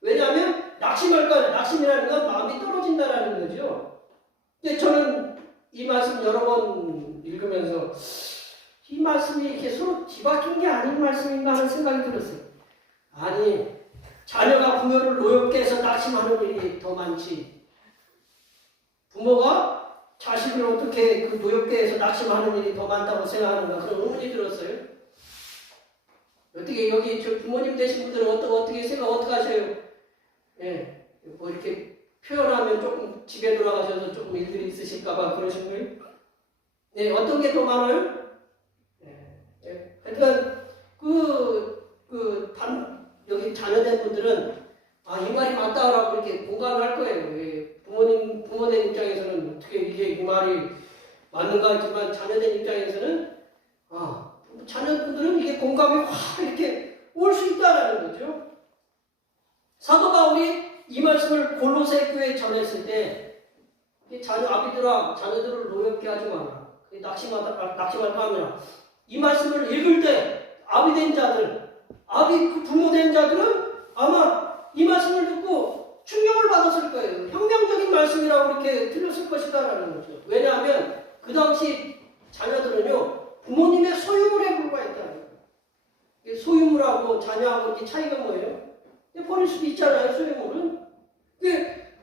왜냐하면, 낙심이라는 건 마음이 떨어진다라는 거죠. 저는 이 말씀 여러 번 읽으면서, 이 말씀이 이렇게 서로 뒤바뀐 게 아닌 말씀인가 하는 생각이 들었어요. 아니, 자녀가 부모를 노엽게 해서 낙심하는 일이 더 많지. 부모가 자식을 어떻게 그 노엽게 해서 낙심하는 일이 더 많다고 생각하는가 그런 의문이 들었어요. 어떻게 여기 저 부모님 되신 분들은 어떻게 생각 어떻게 하세요? 예, 뭐 이렇게 표현하면 조금 집에 돌아가셔서 조금 일들이 있으실까봐 그러신 거예요? 네, 어떤 게 더 많아요? 그러니까 여기 자녀된 분들은 이 말이 맞다라고 이렇게 공감을 할 거예요. 부모된 입장에서는 어떻게 이게 이 말이 맞는가 하지만 자녀된 입장에서는 자녀분들은 이게 공감이 확 이렇게 올 수 있다라는 거죠. 사도 바울이 이 말씀을 골로새 교회에 전했을 때 아비들아 자녀들을 노엽게 하지 마라. 낙심할까 하면 이 말씀을 읽을 때 아비된 자들, 부모된 자들은 아마 이 말씀을 듣고 충격을 받았을 거예요. 혁명적인 말씀이라고 이렇게 들렸을 것이다라는 거죠. 왜냐하면 그 당시 자녀들은요 부모님의 소유물에 불과했다는 거예요. 소유물하고 자녀하고 이게 차이가 뭐예요? 버릴 수도 있잖아요. 소유물은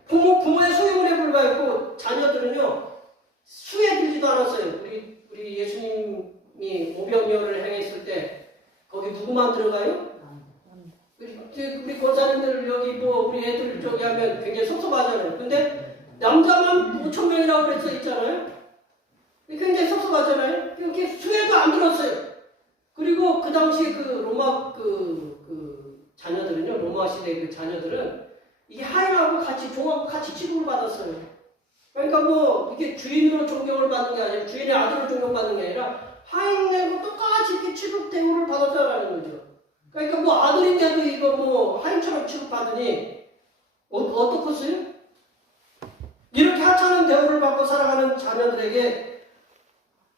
부모의 소유물에 불과했고 자녀들은요 수에 들지도 않았어요. 우리 예수님이 오병이어를 행했을 때 거기 누구만 들어가요? 우리 권사님들 여기 뭐 우리 애들 저기 하면 굉장히 섭섭하잖아요. 근데 남자만 5,000명이라고 그랬어 있잖아요. 굉장히 섭섭하잖아요. 이렇게 수혜도 안 들었어요. 그리고 그 당시 로마 자녀들은요, 로마 시대 그 자녀들은 이게 하인하고 같이 종하고 같이 취급을 받았어요. 그러니까 뭐 이게 주인으로 존경을 받는 게 아니라 주인의 아들로 존경받는 게 아니라 하인하고 똑같이 이렇게 취급 대우를 받았다라는 거죠. 그러니까 뭐 아들인데도 이거 뭐 하인처럼 취급받으니 어떻겠어요? 이렇게 하찮은 대우를 받고 살아가는 자녀들에게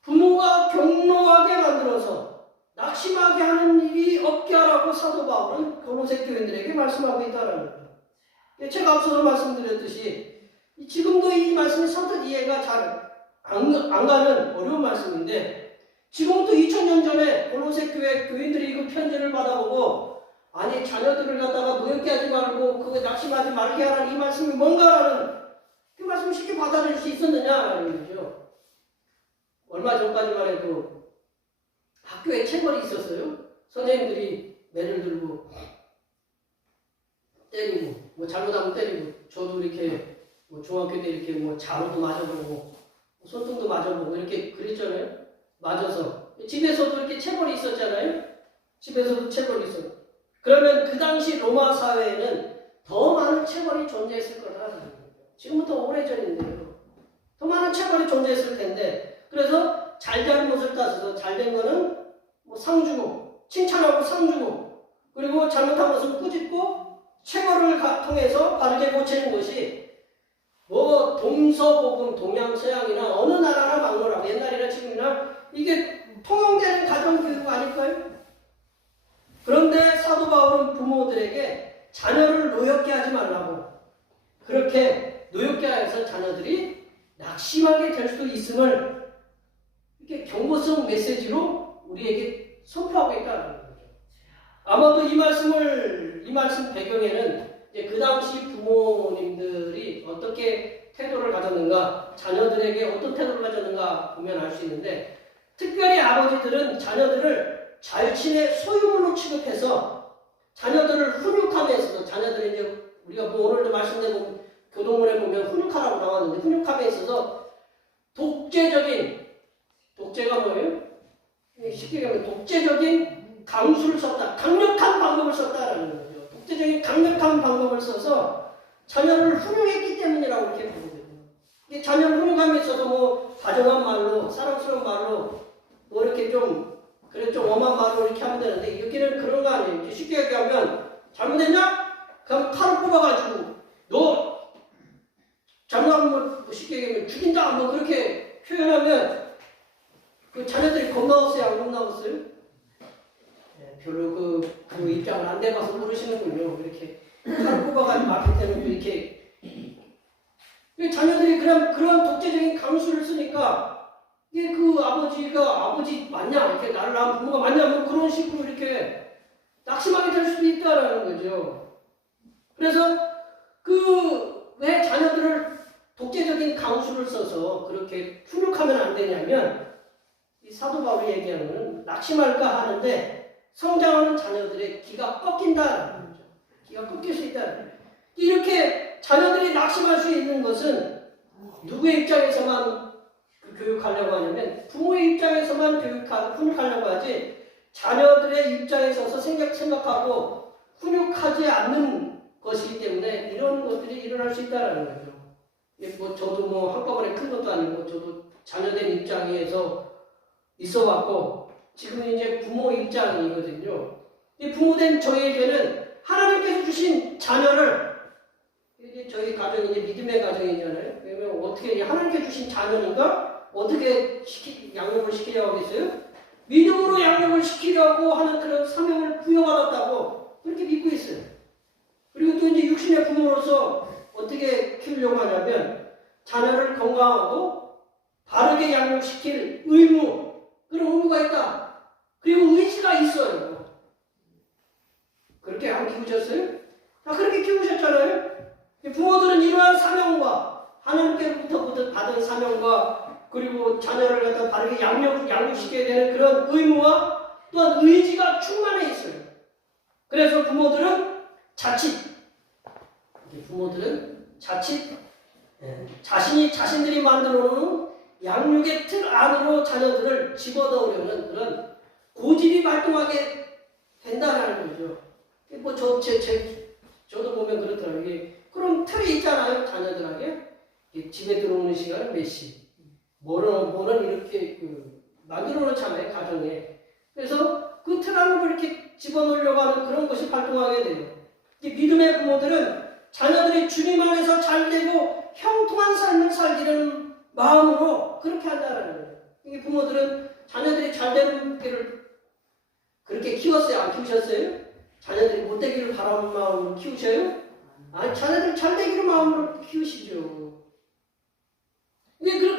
부모가 경로하게 만들어서 낙심하게 하는 일이 없게 하라고 사도 바울은 골로새 교인들에게 말씀하고 있다는 거예요. 제가 앞서서 말씀드렸듯이 지금도 이 말씀이 선뜻 이해가 잘 안 가는 어려운 말씀인데 지금부터 2000년 전에 골로새 교회 교인들이 그 편지를 받아보고 아니 자녀들을 갖다가 노엽게 하지 말고 그거 낙심하지 말게 하라는 이 말씀이 뭔가라는 그 말씀을 쉽게 받아들일 수 있었느냐라는 거죠. 얼마 전까지만 해도 학교에 체벌이 있었어요. 선생님들이 매를 들고 때리고 뭐 잘못하면 때리고 저도 이렇게 뭐 중학교 때 이렇게 뭐 자루도 맞아보고 손등도 맞아보고 이렇게 그랬잖아요. 맞아서 집에서도 이렇게 체벌이 있었잖아요. 집에서도 체벌이 있었고 그러면 그 당시 로마 사회에는 더 많은 체벌이 존재했을 거다. 지금부터 오래전인데요. 더 많은 체벌이 존재했을 텐데 그래서 잘못을 따져서 잘된 거는 뭐 상 주고 칭찬하고 상 주고 그리고 잘못한 것은 꾸짖고 체벌을 통해서 바르게 고치는 것이 뭐 동서복음 동양서양이나 어느 나라나 막론하고 옛날이나 지금이나 이게 통용되는 가정교육 아닐까요? 그런데 사도 바울은 부모들에게 자녀를 노엽게 하지 말라고 그렇게 노엽게 해서 자녀들이 낙심하게 될 수도 있음을 이렇게 경고성 메시지로 우리에게 선포하고 있다는 거죠. 아마도 이 말씀 배경에는 이제 그 당시 부모님들이 어떻게 태도를 가졌는가, 자녀들에게 어떤 태도를 가졌는가 보면 알 수 있는데, 특별히 아버지들은 자녀들을 자신의 소유물로 취급해서 자녀들을 훈육함에 있어서 자녀들이 이제 우리가 뭐 오늘도 말씀대로 교동문에 보면 훈육하라고 나왔는데 훈육함에 있어서 독재가 뭐예요? 쉽게 얘기하면 독재적인 강수를 썼다. 강력한 방법을 썼다라는 거죠. 독재적인 강력한 방법을 써서 자녀를 훈육했기 때문이라고 이렇게 보거든요. 자녀를 훈육함에 있어서 뭐 다정한 말로, 사랑스러운 말로, 뭐 이렇게 좀 엄한 말로 이렇게 하면 되는데 여기는 그런 거 아니에요. 쉽게 얘기하면 잘못했냐? 그럼 칼을 뽑아가지고 너 쉽게 얘기하면 죽인다 뭐 그렇게 표현하면 그 자녀들이 겁나갔어요, 안 겁나갔어요? 네, 별로 그 입장을 안 내봐서 모르시는군요. 이렇게 칼 뽑아가지고 앞에 대놓고 이렇게 자녀들이 그런 독재적인 강수를 쓰니까 이게 그 아버지가 아버지 맞냐 이렇게 나를 낳은 부모가 맞냐 뭐 그런 식으로 이렇게 낙심하게 될 수도 있다라는 거죠. 그래서 왜 자녀들을 독재적인 강수를 써서 그렇게 훈육하면 안 되냐면 이 사도 바울이 얘기하는 건 낙심할까 하는데 성장하는 자녀들의 기가 꺾인다는 거죠. 기가 꺾일 수 있다. 이렇게 자녀들이 낙심할 수 있는 것은 누구의 입장에서만 교육하려고 하냐면 부모의 입장에서만 훈육하려고 하지 자녀들의 입장에 서서 생각하고 훈육하지 않는 것이기 때문에 이런 것들이 일어날 수 있다는 거죠. 뭐 저도 한꺼번에 큰 것도 아니고 저도 자녀된 입장에서 있어왔고 지금 이제 부모 입장이거든요. 이 부모된 저희에게는 하나님께서 주신 자녀를 이제 저희 가정이 이제 믿음의 가정이잖아요. 그러면 어떻게 하나님께 주신 자녀니까 어떻게 양육을 시키려고 하겠어요? 믿음으로 양육을 시키려고 하는 그런 사명을 부여받았다고 그렇게 믿고 있어요. 그리고 또 이제 육신의 부모로서 어떻게 키우려고 하냐면 자녀를 건강하고 바르게 양육시킬 그런 의무가 있다. 그리고 의지가 있어요. 그렇게 안 키우셨어요? 다 그렇게 키우셨잖아요. 부모들은 이러한 사명과 하나님께로부터 받은 사명과 그리고 자녀를 갖다 바르게 양육시켜야 되는 그런 의무와 또한 의지가 충만해 있어요. 그래서 부모들은 자칫 자신들이 만들어 놓은 양육의 틀 안으로 자녀들을 집어넣으려는 그런 고집이 발동하게 된다는 거죠. 뭐 저도 보면 그렇더라고요. 이게 그런 틀이 있잖아요. 자녀들에게 집에 들어오는 시간은 몇 시, 뭐는 이렇게 만들어 놓잖아요. 가정에. 그래서 그 틀 안으로 이렇게 집어넣으려고 하는 그런 것이 발동하게 돼요. 이 믿음의 부모들은 자녀들이 주님 안에서 잘되고 형통한 삶을 살기는 마음으로 그렇게 한다는 거예요. 이게 부모들은 자녀들이 잘되는 길을 그렇게 키웠어요? 안 키우셨어요? 자녀들이 못되기를 바라는 마음으로 키우셔요? 아니, 자녀들 잘되기를 마음으로 키우시죠.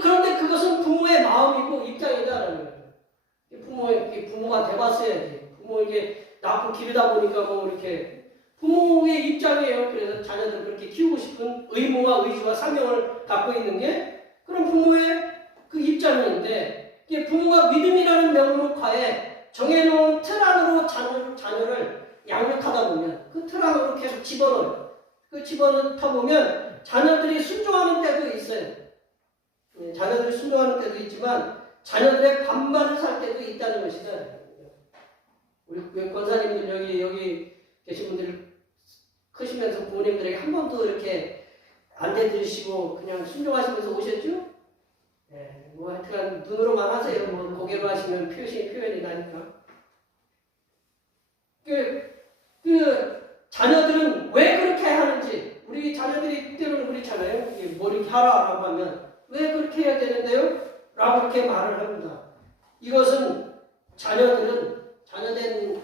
그런데 그것은 부모의 마음이고 입장이다라는 거예요. 부모가 돼봤어야지. 부모에게 낳고 기르다 보니까 뭐 이렇게 부모의 입장이에요. 그래서 자녀들을 그렇게 키우고 싶은 의무와 의지와 사명을 갖고 있는 게 그런 부모의 그 입장인데 부모가 믿음이라는 명목하에 정해놓은 틀 안으로 자녀를 양육하다 보면 그 틀 안으로 계속 집어넣어요. 그 집어넣다 보면 자녀들이 순종하는 때도 있어요. 자녀들이 순종하는 때도 있지만 자녀들의 반발을 살 때도 있다는 것이다. 우리 권사님들 여기 계신 분들 크시면서 부모님들에게 한 번도 이렇게 안내 들으시고 그냥 순종하시면서 오셨죠? 네, 뭐 하여튼 눈으로만 하세요. 뭐 고개로 하시면 표현이 나니까. 자녀들은 왜 그렇게 하는지 우리 자녀들이 때로는 그렇잖아요. 뭐 이렇게 하라라고 하면 왜 그렇게 해야 되는데요? 라고 그렇게 말을 합니다. 이것은 자녀된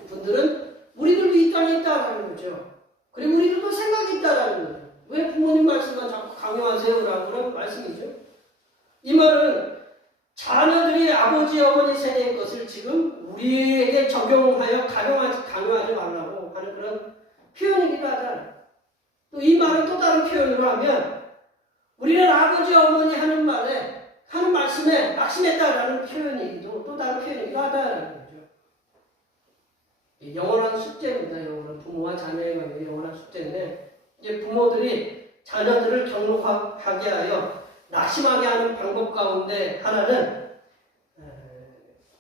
분들은 우리들도 이 땅에 있다라는 거죠. 그리고 우리들도 생각이 있다라는 거죠. 왜 부모님 말씀만 자꾸 강요하세요라는 그런 말씀이죠. 이 말은 자녀들이 아버지 어머니 세대의 것을 지금 우리에게 적용하여 강요하지 말라고 하는 그런 표현이기도 하잖아요. 또 이 말을 또 다른 표현으로 하면 우리는 아버지 어머니 하는 말씀에 낙심했다라는 표현이기도 또 다른 표현이기도 하다라는 거죠. 영원한 숙제입니다. 영원한 부모와 자녀의 관계 영원한 숙제인데 이제 부모들이 자녀들을 경록하게 하여 낙심하게 하는 방법 가운데 하나는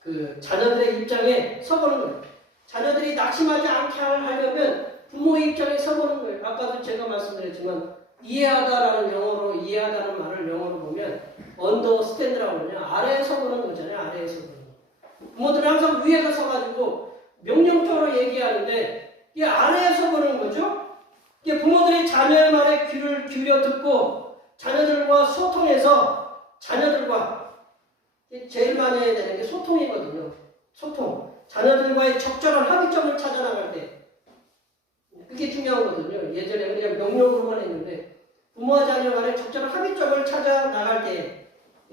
그 자녀들의 입장에 서보는 거예요. 자녀들이 낙심하지 않게 하려면 부모의 입장에 서보는 거예요. 아까도 제가 말씀드렸지만 이해하다라는 말을 영어로 보면 언더스탠드라고 그러냐 아래에 서보는 거잖아요. 아래에 서보는 거. 부모들은 항상 위에서 서가지고 명령적으로 얘기하는데 이 아래에 서보는 거죠. 부모들이 자녀의 말에 귀를 기울여 듣고 자녀들과 소통해서 자녀들과 제일 많이 해야 되는 게 소통이거든요. 소통. 자녀들과의 적절한 합의점을 찾아 나갈 때 그게 중요하거든요. 예전에 그냥 명령으로만 했는데 부모와 자녀 간에 적절한 합의점을 찾아 나갈 때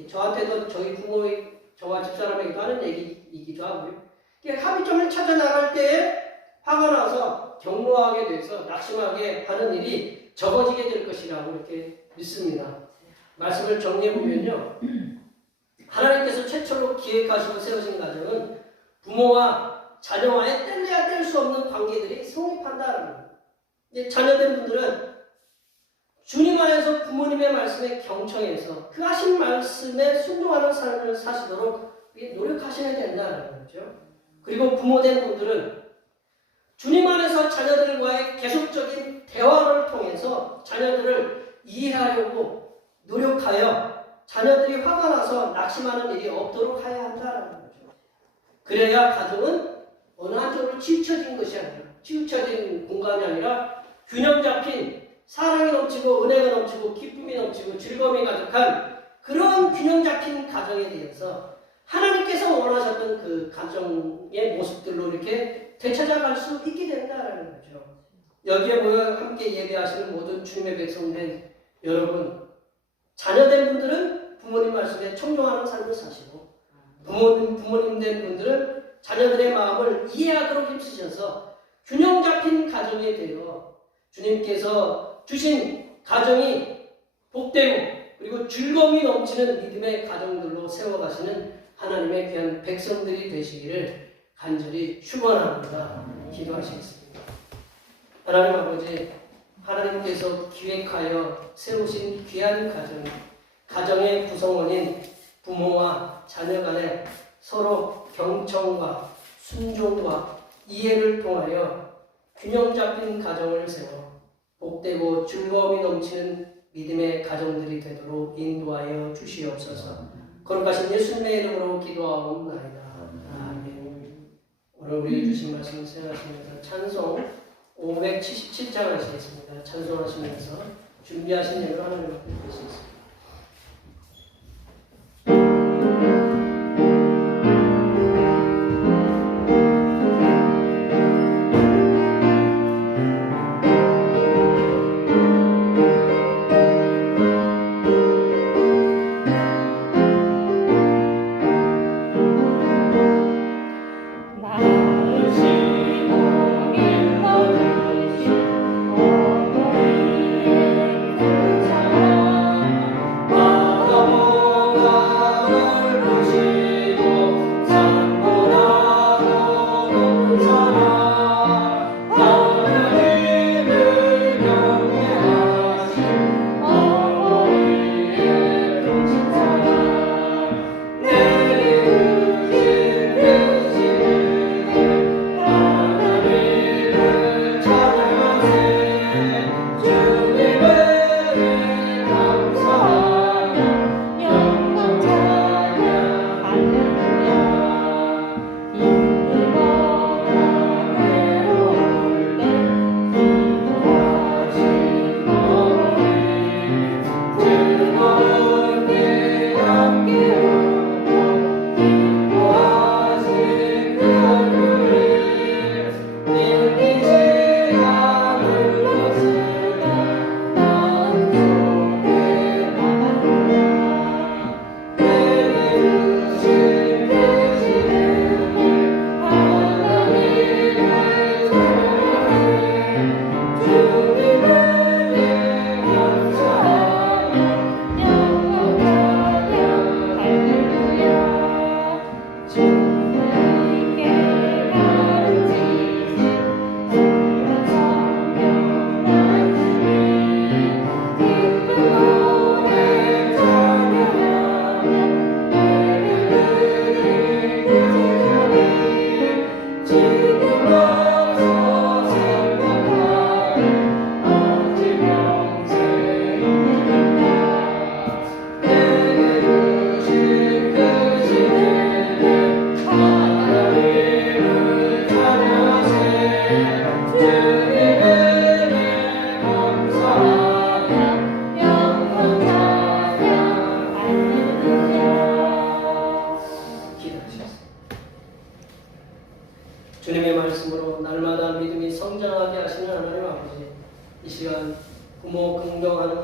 저한테도 저희 부모의 저와 집사람에게도 하는 얘기이기도 하고요. 합의점을 찾아 나갈 때 화가 나서 경로하게 돼서 낙심하게 하는 일이 적어지게 될 것이라고 이렇게 믿습니다. 말씀을 정리해 보면요. 하나님께서 최초로 기획하시고 세우신 가정은 부모와 자녀와의 뗄래야 뗄 수 없는 관계들이 성립한다는 거예요. 자녀된 분들은 주님 안에서 부모님의 말씀에 경청해서 그 하신 말씀에 순종하는 삶을 사시도록 노력하셔야 된다는 거죠. 그리고 부모된 분들은 주님 안에서 자녀들과의 계속적인 대화를 통해서 자녀들을 이해하려고 노력하여 자녀들이 화가 나서 낙심하는 일이 없도록 해야 한다는 거죠. 그래야 가정은 어느 한쪽으로 치우쳐진 것이 아니라 치우쳐진 공간이 아니라 균형 잡힌 사랑이 넘치고 은혜가 넘치고 기쁨이 넘치고 즐거움이 가득한 그런 균형 잡힌 가정에 대해서 하나님께서 원하셨던 그 가정의 모습들로 이렇게 되찾아갈 수 있게 된다는 거죠. 여기에 모여 함께 예배하시는 모든 주님의 백성된 여러분, 자녀된 분들은 부모님 말씀에 청종하는 삶을 사시고 부모님 된 분들은 자녀들의 마음을 이해하도록 힘쓰셔서 균형 잡힌 가정이 되어 주님께서 주신 가정이 복되고 그리고 즐거움이 넘치는 믿음의 가정들로 세워가시는 하나님의 귀한 백성들이 되시기를 간절히 축원합니다. 기도하시겠습니다. 하나님 아버지, 하나님께서 기획하여 세우신 귀한 가정의 구성원인 부모와 자녀 간에 서로 경청과 순종과 이해를 통하여 균형 잡힌 가정을 세워 복되고 즐거움이 넘치는 믿음의 가정들이 되도록 인도하여 주시옵소서. 거룩하신 예수님의 이름으로 기도하옵나이다. 아멘. 오늘 우리 주신 말씀 생각하시면서 찬송 577장 하시겠습니다. 찬송하시면서 준비하신 예배로 하나님 앞에 드리겠습니다. 나으시고 일러주신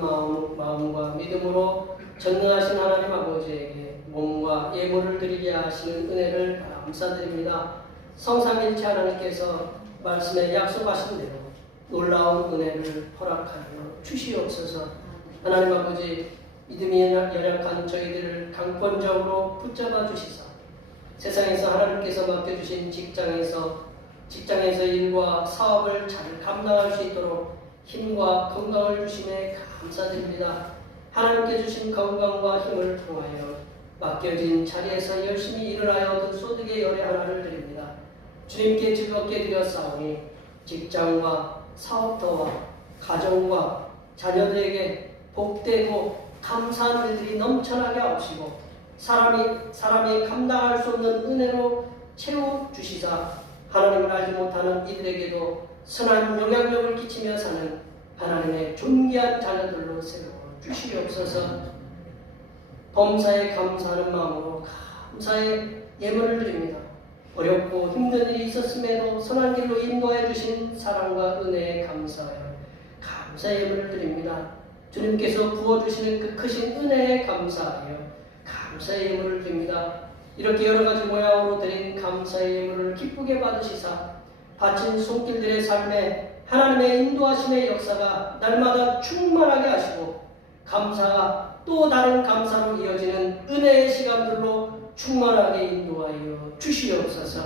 마음과 믿음으로 전능하신 하나님 아버지에게 몸과 예물을 드리게 하시는 은혜를 감사드립니다. 성삼일체 하나님께서 말씀에 약속하신 대로 놀라운 은혜를 허락하여 주시옵소서. 하나님 아버지, 믿음이 연약한 저희들을 강권적으로 붙잡아 주시사 세상에서 하나님께서 맡겨주신 직장에서 일과 사업을 잘 감당할 수 있도록 힘과 건강을 주심에 감사드립니다. 하나님께 주신 건강과 힘을 통하여 맡겨진 자리에서 열심히 일을 하여 얻은 소득의 열의 하나를 드립니다. 주님께 즐겁게 드렸사오니 직장과 사업터와 가정과 자녀들에게 복되고 감사한 일들이 넘쳐나게 하시고 사람이 감당할 수 없는 은혜로 채워주시사 하나님을 알지 못하는 이들에게도 선한 영향력을 끼치며 사는 하나님의 존귀한 자녀들로 세워 주시옵소서. 범사에 감사하는 마음으로 감사의 예물을 드립니다. 어렵고 힘든 일이 있었음에도 선한 길로 인도해 주신 사랑과 은혜에 감사하여 감사의 예물을 드립니다. 주님께서 부어주시는 그 크신 은혜에 감사하여 감사의 예물을 드립니다. 이렇게 여러가지 모양으로 드린 감사의 예물을 기쁘게 받으시사 바친 손길들의 삶에 하나님의 인도하심의 역사가 날마다 충만하게 하시고 감사가 또 다른 감사로 이어지는 은혜의 시간들로 충만하게 인도하여 주시옵소서.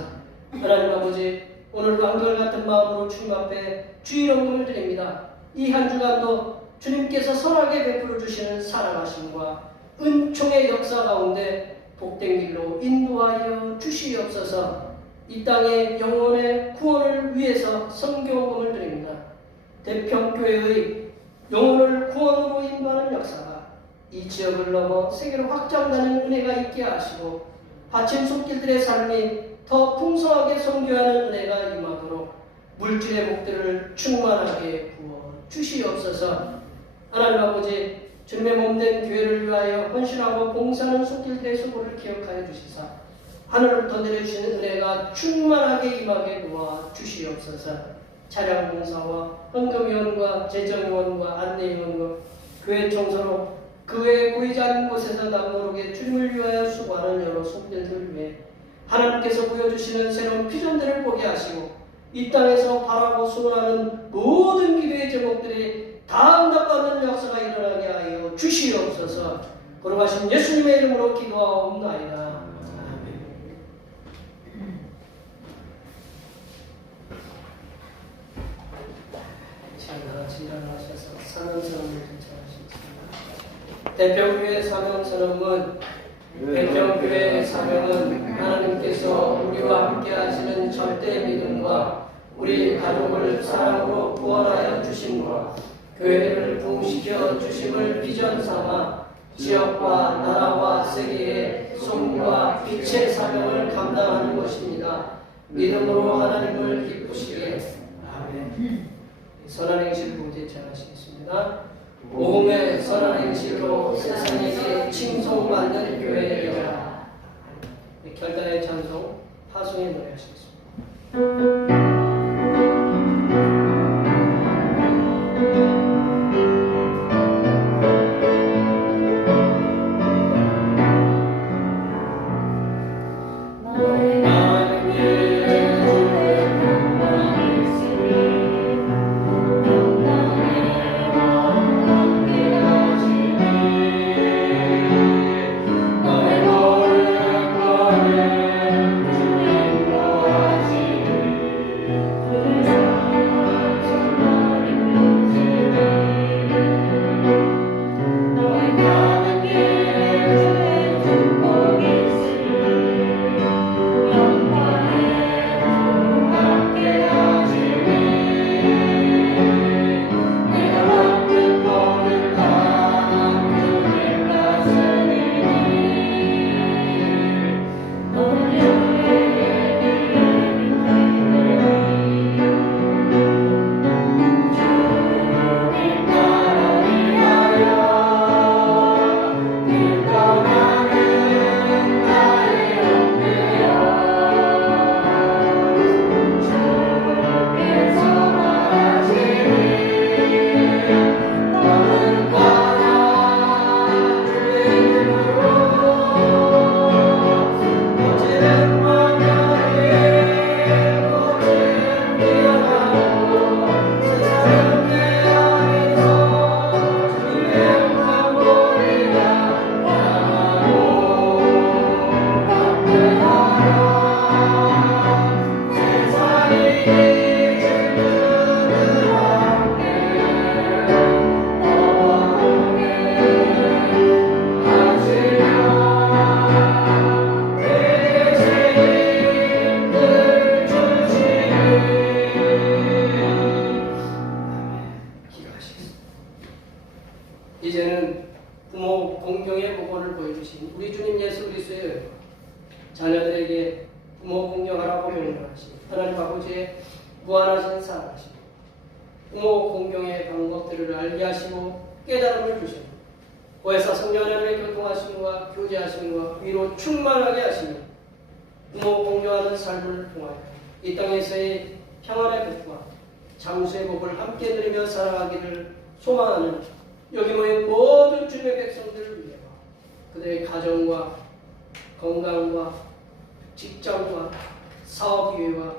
하나님 아버지, 오늘도 한결같은 마음으로 주님 앞에 주의 영광을 드립니다. 이 한 주간도 주님께서 선하게 베풀어 주시는 사랑하심과 은총의 역사 가운데 복된 길로 인도하여 주시옵소서. 이 땅의 영혼의 구원을 위해서 성교금을 드립니다. 대평교회의 영혼을 구원으로 인도하는 역사가 이 지역을 넘어 세계로 확장되는 은혜가 있게 하시고 바친 손길들의 삶이 더 풍성하게 선교하는 은혜가 임하도록 물질의 복들을 충만하게 부어 주시옵소서. 하나님 아버지, 주님의 몸된 교회를 위하여 헌신하고 봉사하는 손길들의 수고를 기억하여 주시사 하늘로부터 내려주시는 은혜가 충만하게 임하게 도와 주시옵소서. 차량 봉사와 헌금위원과 재정위원과 안내위원과 교회 청소로 그 외에 보이지 않는 곳에서 남모르게 주님을 위하여 수고하는 여러 손길들 위해 하나님께서 보여주시는 새로운 비전들을 보게 하시고 이 땅에서 바라고 소원하는 모든 기도의 제목들이 다 응답받는 역사가 일어나게 하여 주시옵소서. 거룩하신 예수님의 이름으로 기도하옵나이다. 진정하셔서 사명선언을 전하시겠습니다. 대평교회 사명선언은 대평교회의 사명은 하나님께서 우리와 함께 하시는 절대 믿음과 우리 가족을 사랑으로 구원하여 주심과 교회를 부흥시켜 주심을 비전 삼아 지역과 나라와 세계에 손과 빛의 사명을 감당하는 것입니다. 믿음으로 하나님을 기쁘시게. 아멘. 선한 행실 부제 전하시겠습니다. 복음의 선한 행실로 세상에게 칭송받는 교회여라. 결단의 찬송 파송의 노래 하시겠습니다. 이제는 부모 공경의 복원을 보여주신 우리 주님 예수 그리스도의 자녀들에게 부모 공경하라고 명령하신 하나님 아버지의 무한하신 사랑하심, 부모 공경의 방법들을 알게 하시고 깨달음을 주시고 고해사 성령 하나님의 교통하심과 교제하심과 위로 충만하게 하시며 부모 공경하는 삶을 통하여 이 땅에서의 평안의 복과 잠수의 복을 함께 누리며 살아가기를 소망하는 여기 모인 모든 주님의 백성들을 위해 그들의 가정과 건강과 직장과 사업 기회와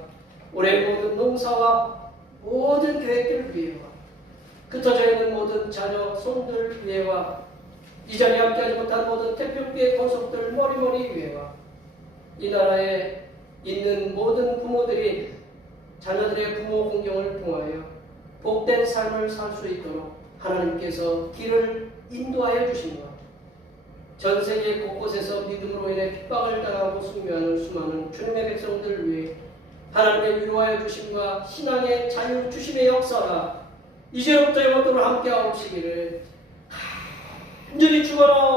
올해 모든 농사와 모든 계획들을 위해와 흩어져 있는 모든 자녀, 손들 위해와 이 자리에 함께하지 못한 모든 태평기의 권속들 머리머리 위해와 이 나라에 있는 모든 부모들이 자녀들의 부모 공경을 통하여 복된 삶을 살 수 있도록 하나님께서 길을 인도하여 주십니다. 전 세계 곳곳에서 믿음으로 인해 핍박을 당하고 숙면하는 수많은 주님의 백성들을 위해 하나님의 위로하여 주심과 신앙의 자유 주심의 역사가 이제부터 영원토록 함께하옵시기를 간절히 축원하옵나이다.